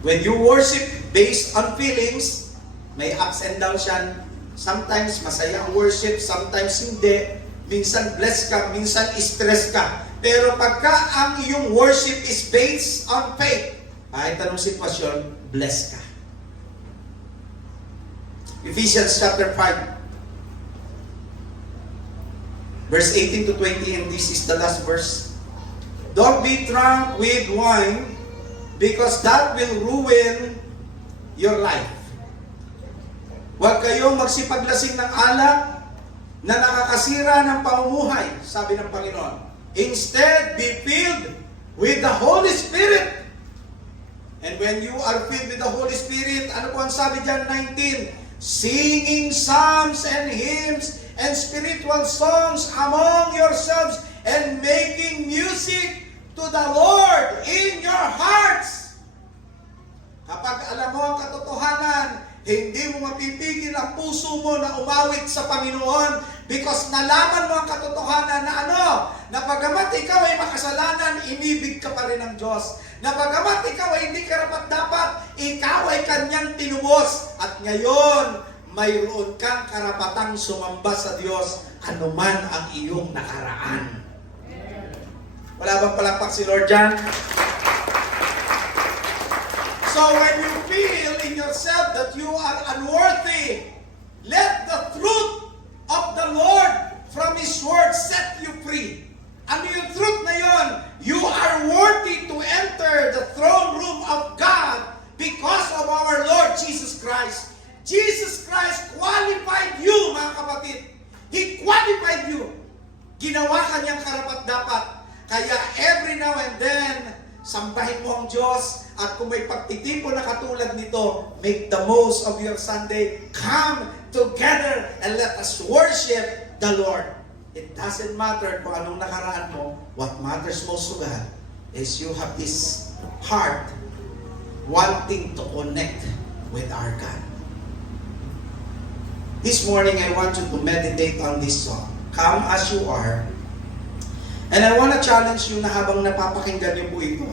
When you worship based on feelings, may ups and downs yan. Sometimes masaya ang worship, sometimes hindi. Minsan blessed ka, minsan stress ka. Pero pagka ang iyong worship is based on faith, kahit anong sitwasyon, blessed ka. Ephesians chapter 5, verse 18 to 20, and this is the last verse. Don't be drunk with wine, because that will ruin your life. Huwag kayong magsipaglasing ng alak na nakakasira ng pamumuhay, sabi ng Panginoon. Instead, be filled with the Holy Spirit. And when you are filled with the Holy Spirit, ano po ang sabi dyan, 19? Singing psalms and hymns and spiritual songs among yourselves and making music to the Lord in your hearts. Kapag alam mo ang katotohanan, hindi mo mapipigil ang puso mo na umawit sa Panginoon because nalaman mo ang katotohanan na na pagamat ikaw ay makasalanan, inibig ka pa rin ng Diyos. Na pagamat ikaw ay hindi karapat-dapat, ikaw ay Kanyang tinubos. At ngayon, mayroon kang karapatang sumamba sa Diyos anuman ang iyong nakaraan. Wala bang palakpak si Lord dyan? So when you feel in yourself that you are unworthy, let the truth of the Lord from His Word set you free. Ano yung truth na yon? You are worthy to enter the throne room of God because of our Lord Jesus Christ. Jesus Christ qualified you, mga kapatid. He qualified you. Ginawa Kanyang karapat-dapat. Kaya every now and then, sambahin mo ang Diyos. At kung may pagtitipon na katulad nito, make the most of your Sunday. Come together and let us worship the Lord. It doesn't matter kung anong nakaraan mo. What matters most to God is you have this heart wanting to connect with our God. This morning, I want you to meditate on this song, Come As You Are. And I want to challenge you na habang napapakinggan niyo po ito,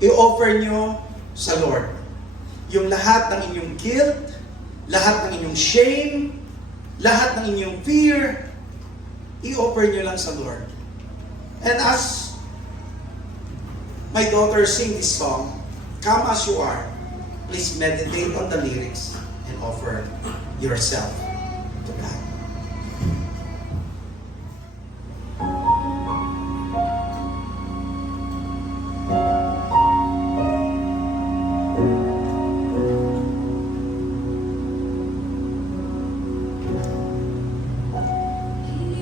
i-offer niyo sa Lord yung lahat ng inyong guilt, lahat ng inyong shame, lahat ng inyong fear, i-offer niyo lang sa Lord. And as my daughter sing this song, Come As You Are, please meditate on the lyrics and offer yourself to God.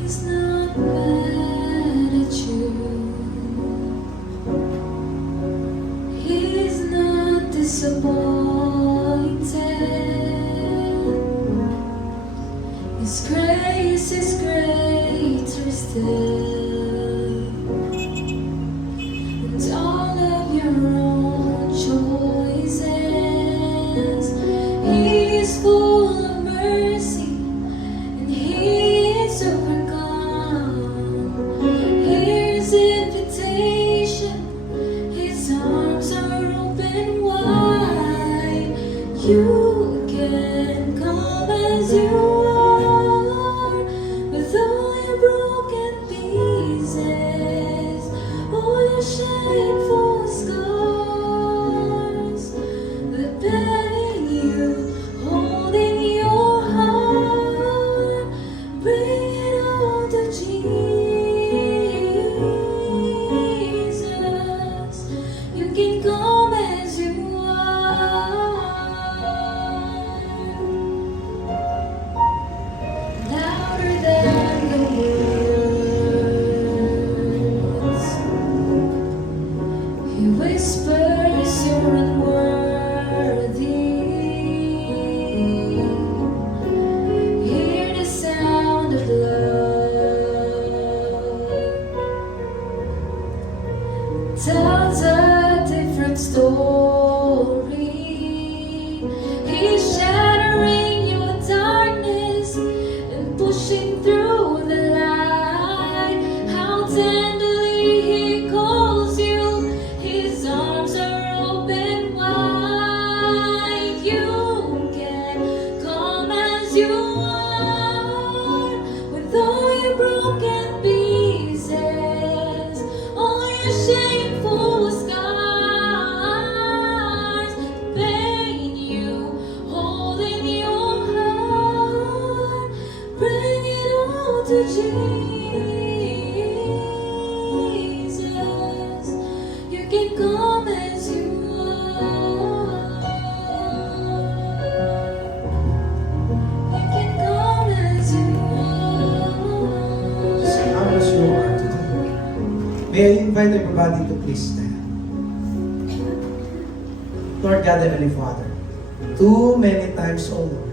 He's not mad at you. He's not disappointed. His grace is greater still. And all of your own choices, He is full of mercy. And He is overcome. Here's invitation. His arms are open wide. You can come as you are, with all your broken pieces, all your shameful scars, the pain you hold in your heart. Bring it all to Jesus. You can come as you are. Louder than the words, He whispers you're unworthy. Hear the sound of love. Tells a different story. He's shattering your darkness and pushing through the light. How tenderly He calls you. His arms are open wide. You can come as you are, with all your broken pieces, all your shameful scars, the pain you hold in your heart. Bring it all to Jesus. You can come as you are. You can come as you Say, are. Come as you are today. May I invite everybody to please stand. Lord God, Heavenly Father, too many times, oh Lord,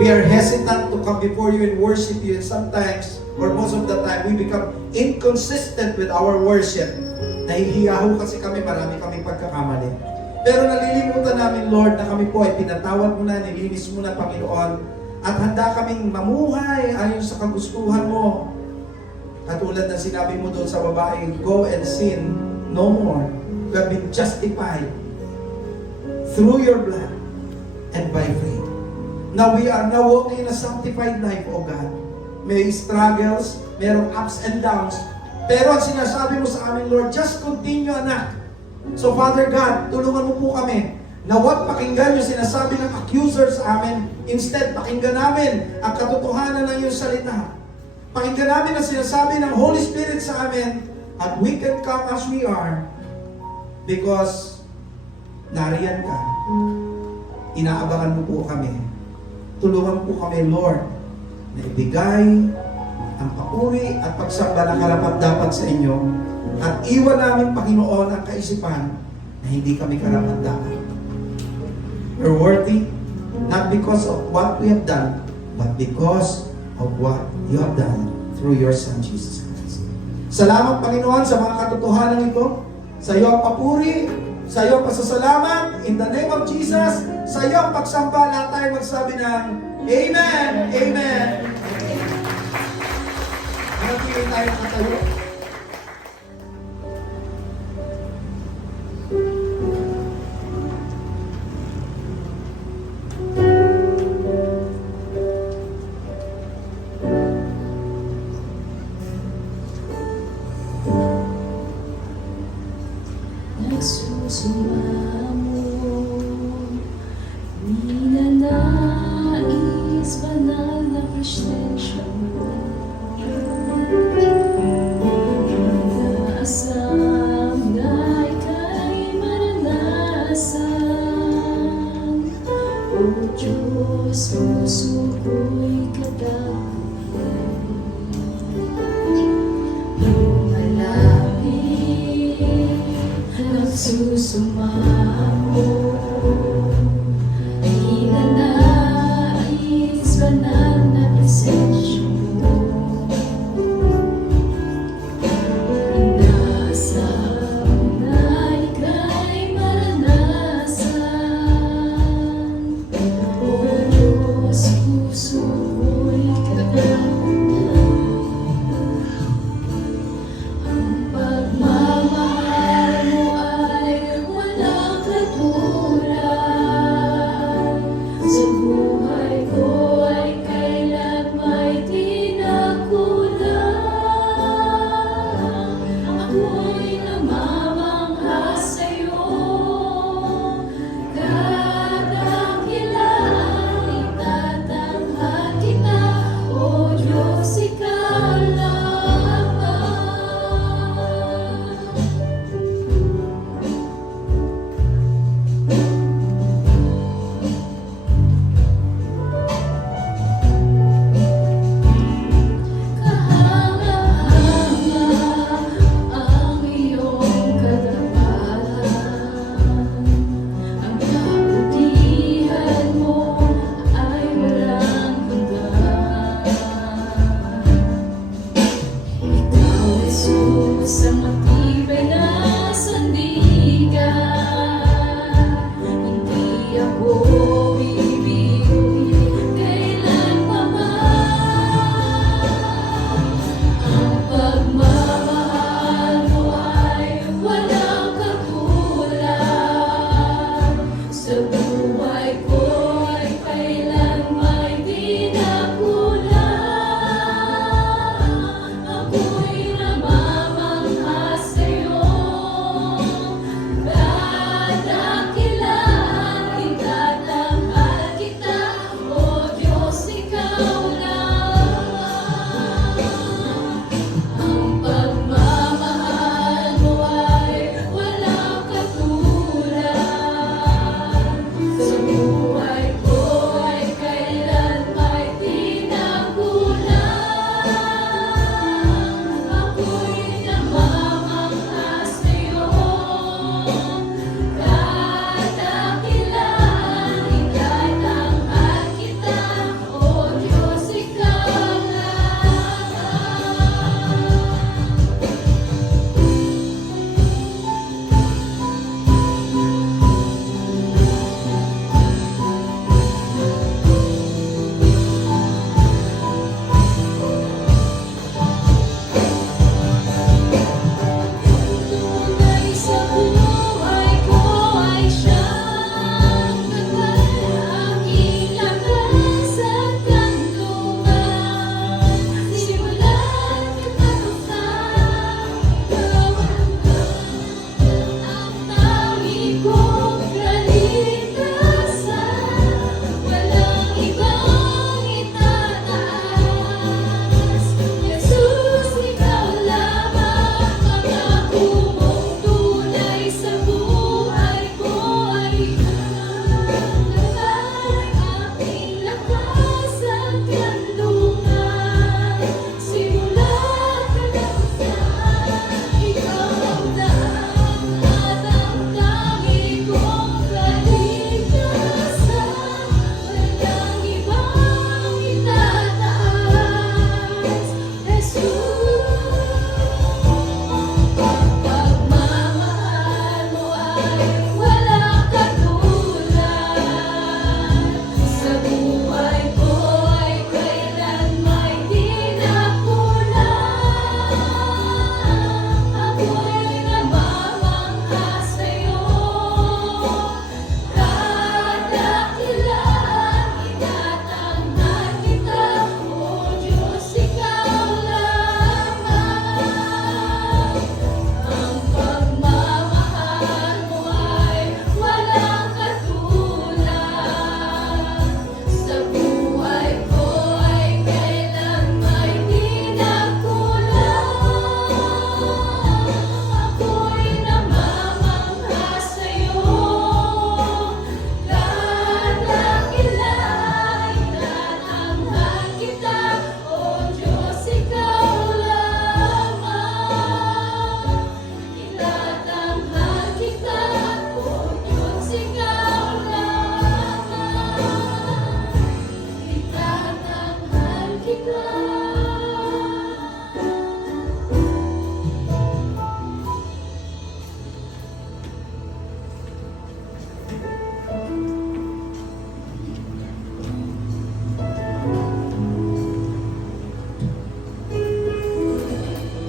we are hesitant to come before you and worship you, and sometimes, or most of the time, we become inconsistent with our worship. Nahihiya ho kasi kami, marami kaming pagkakamali. Pero nalilimutan namin, Lord, na kami po ay pinatawad mo na, nilinis mo na, Panginoon, at handa kaming mamuhay ayon sa kagustuhan mo. Katulad ng sinabi mo doon sa babae, go and sin no more. We have been justified through your blood and by faith. Now we are now walking in a sanctified life, O God. May struggles, merong ups and downs. Pero ang sinasabi mo sa amin, Lord, just continue, anak. So Father God, tulungan mo po kami na huwag pakinggan yung sinasabi ng accuser sa amin. Instead, pakinggan namin ang katotohanan ng iyong salita. Pakinggan namin ang sinasabi ng Holy Spirit sa amin, at we can come as we are because nariyan ka. Inaabangan mo po kami. Tulungan po kami, Lord, na ibigay ang papuri at pagsamba na karapat-dapat sa inyo at iwan namin, Panginoon, ang kaisipan na hindi kami karapat-dapat. We're worthy not because of what we have done, but because of what you have done through your Son, Jesus Christ. Salamat, Panginoon, sa mga katotohanan ito. Sa iyo ang papuri, sa iyo ang pasasalamat, in the name of Jesus, sa iyo ang pagsamba, lahat tayo magsabi ng Amen! Amen! Manatili tayo nakatayo. Nagsusumamo, ninanais banal na presensya mo. Inaasam na ika'y maranasan. O Diyos, puso ko'y katapunan. Lumalapit, nagsusumamo, ninanais banal na presensya mo. Inaasam na ika'y maranasan. O Diyos, puso ko'y katapunan. Ang pagmamahal mo ay walang katulad. Sa buhay ko ay kailan may tinakulang. Ako'y namamangha sa'yo. Kadakilaan itatanghal kita, O Diyos, ikaw lamang. Kahanga-hanga ang iyong katapalan. Ang kabutihan mo ay walang hanggan. Ikaw, Jesus, ang matibay na sandigan. Hindi ako bibiguin kailanpaman. Ang pagmamahal mo ay walang katulad. Sa buhay ko ay kailan may tinakulang. Ako'y namamangha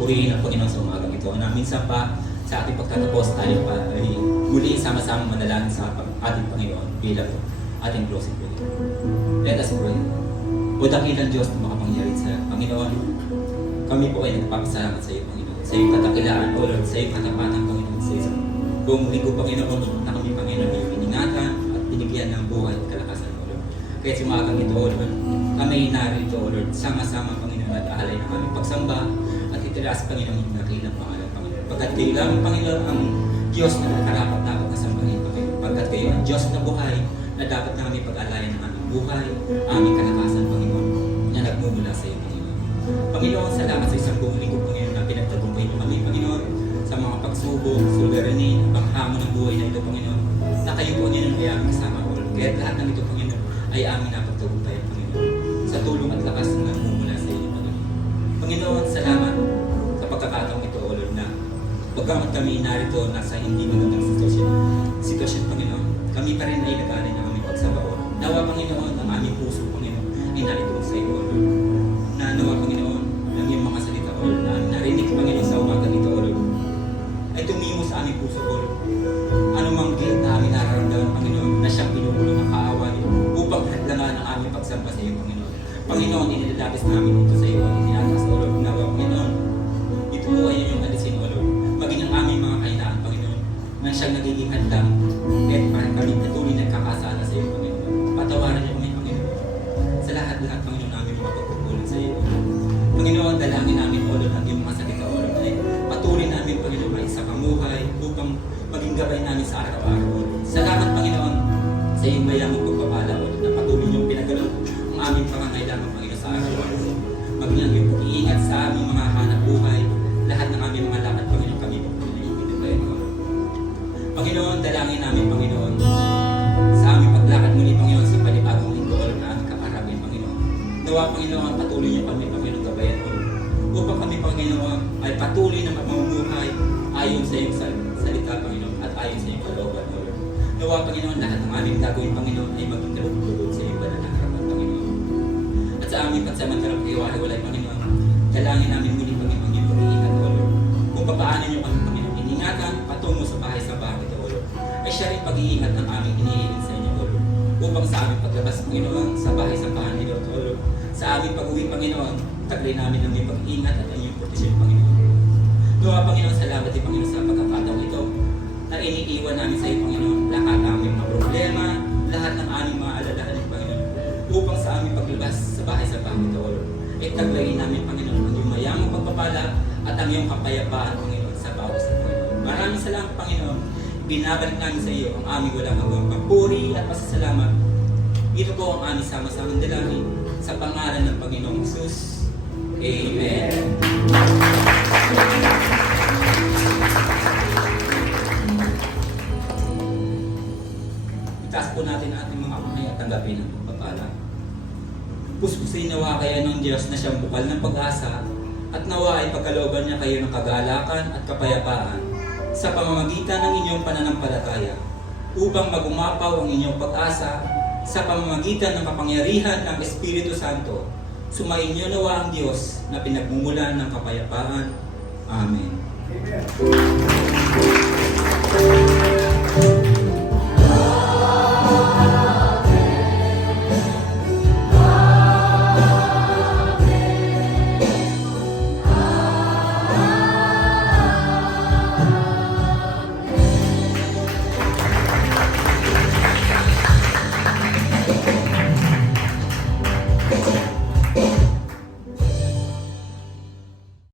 purihin ang Panginoon sa umagang ito na minsan pa sa ating pagtatapos tayo pa ay muli sama-sama manalangin sa ating Panginoon bilang ating closing prayer. Let us pray. O dakilang Diyos na makapangyarihan sa Panginoon, kami po ay nagpapasalamat sa iyo, Panginoon, sa iyong katakilaan, O Lord, sa iyong katapatan, Panginoon, sa iyo. Buong linggo, Panginoon, na kami, Panginoon, ay iningatan at binigyan ng buhay at kalakasan, O Lord. Kaya sa umagang ito, O Lord, kami narito, O Lord, sama-sama, Panginoon, at aalay na kami pagsamba at itilas, Panginoon, yung nakilang pangalan, Panginoon. Pagkat kayo lang, Panginoon, ang Diyos na karapat-dapat na sambahin, Panginoon. Pagkat kayo ang Diyos na buhay na dapat namin pag-alayan ng aming buhay, aming kalakasan, Panginoon, na nagmumula sa iyo, Panginoon. Panginoon, salamat sa isang buong linggo, Panginoon, na pinagtagumpay mo kami, Panginoon, sa mga pagsubok, suliranin, panghamon ng buhay na ito, Panginoon, na kayo, Panginoon, ay aming kasama, O Lord. Kaya lahat ng ito, Panginoon, ay aming napagtagumpay, Panginoon, sa tulong at lakas na nagmumula sa iyo, Panginoon. Panginoon, salamat sa pagkakataong ito, O Lord, na pagkamat kami narito nasa hindi magandang sitwasyon, Panginoon, kami pa rin ay nag-alay na aming pagsamba, O Lord. Nawa, Panginoon, ang aming puso, Panginoon, ay narito sa iyo, O Lord. Na nawa, Panginoon, ang iyong mga salita, O Lord, na aming narinig, Panginoon, sa umaga nito, O Lord, ay tumimo sa aming puso, O Lord. Ano mang guilt na aming nararamdaman, Panginoon, na siyang pinulong ng kaaway upang hadlangan ang aming pagsamba sa iyo, Panginoon. Panginoon, inilalapis namin ito sa iyo, at ininatas, O Lord. Nawa, Panginoon, ito po ay inyong alisin, O Lord. Maging ang aming mga kainaan, Panginoon, na siyang nagiging hadlang, at parang kami patuloy nagkakasala sa iyo, Panginoon. Patawaran niyo kami, Panginoon, sa lahat-lahat, Panginoon, namin mga pagkukulit sa iyo, O Lord. Panginoon, dalangin namin, O Lord, ang iyong mga salita, O Lord, ay patuloy namin, Panginoon, ay sa kamuhay upang maging gabay namin sa araw-araw, O Lord. Salamat, Panginoon, sa iyong mayamang pagpapala, O Lord, na patuloy niyong pinagalaw ang aming pangangailangan, Panginoon, sa araw-araw. Maging ang iyong pag-iingat sa aming mga hanap buhay, lahat ng aming mga lakad, Panginoon, kami po, Panginoon, ibinigay, O Lord. Panginoon, dalangin namin, Panginoon, sa aming paglakad muli, Panginoon, sa panibagong linggo, O Lord, na aming kaparami, Panginoon. Nawa, Panginoon, patuloy niyo kami, Panginoon, gabayan, O Lord, upang kami, Panginoon, ay patuloy na mamumuhay ayon sa iyong salita, Panginoon, at ayon sa iyong kalooban, O Lord. Nawa, Panginoon, lahat ng aming gagawin, Panginoon, ay maging kalugod sa iyong banal na harapan, Panginoon. At sa aming pagsamantalang iwahiwalay, Panginoon, dalangin namin muli, Panginoon, yung pag-iingat, O Lord. Kung paano niyo kami, Panginoon, iningatan patungo sa bahay sa bakit, O Lord, ay siya rin pag-iingat ng aming inihiling sa inyo, O Lord. Upang sa aming paglabas, Panginoon, sa bahay sa bahay nila, O Lord, sa aming pag-uwi, Panginoon, taglay namin ng iyong pag-iingat at ang iyong proteksyon, Panginoon. Nawa, Panginoon, salamat din, Panginoon, sa pagkakataong ito na iniiwan namin sa iyo, Panginoon, lahat ng aming mga problema, lahat ng aming mga alalahanin, Panginoon, upang sa aming paglabas sa bahay sa bahay nito, O Lord, ay taglayin namin, Panginoon, ang iyong mayamang pagpapala at ang iyong kapayapaan, Panginoon, sa bawat sa Panginoon. Maraming salamat, Panginoon. Binabalik namin sa iyo ang aming walang hanggang papuri at pasasalamat. Ito po ang aming sama-samang dalangin sa pangalan ng Panginoong Jesus. Amen. Itaas po natin ang ating mga kamay at tanggapin ang pagpapala. Puspusin nawa kaya ng Diyos na siyang bukal ng pag-asa at nawa ay pagkalooban niya kayo ng kagalakan at kapayapaan sa pamamagitan ng inyong pananampalataya upang magumapaw ang inyong pag-asa sa pamamagitan ng kapangyarihan ng Espiritu Santo. Sumainyo nawa ang Diyos na pinagmumulan ng kapayapaan. Amen. Amen.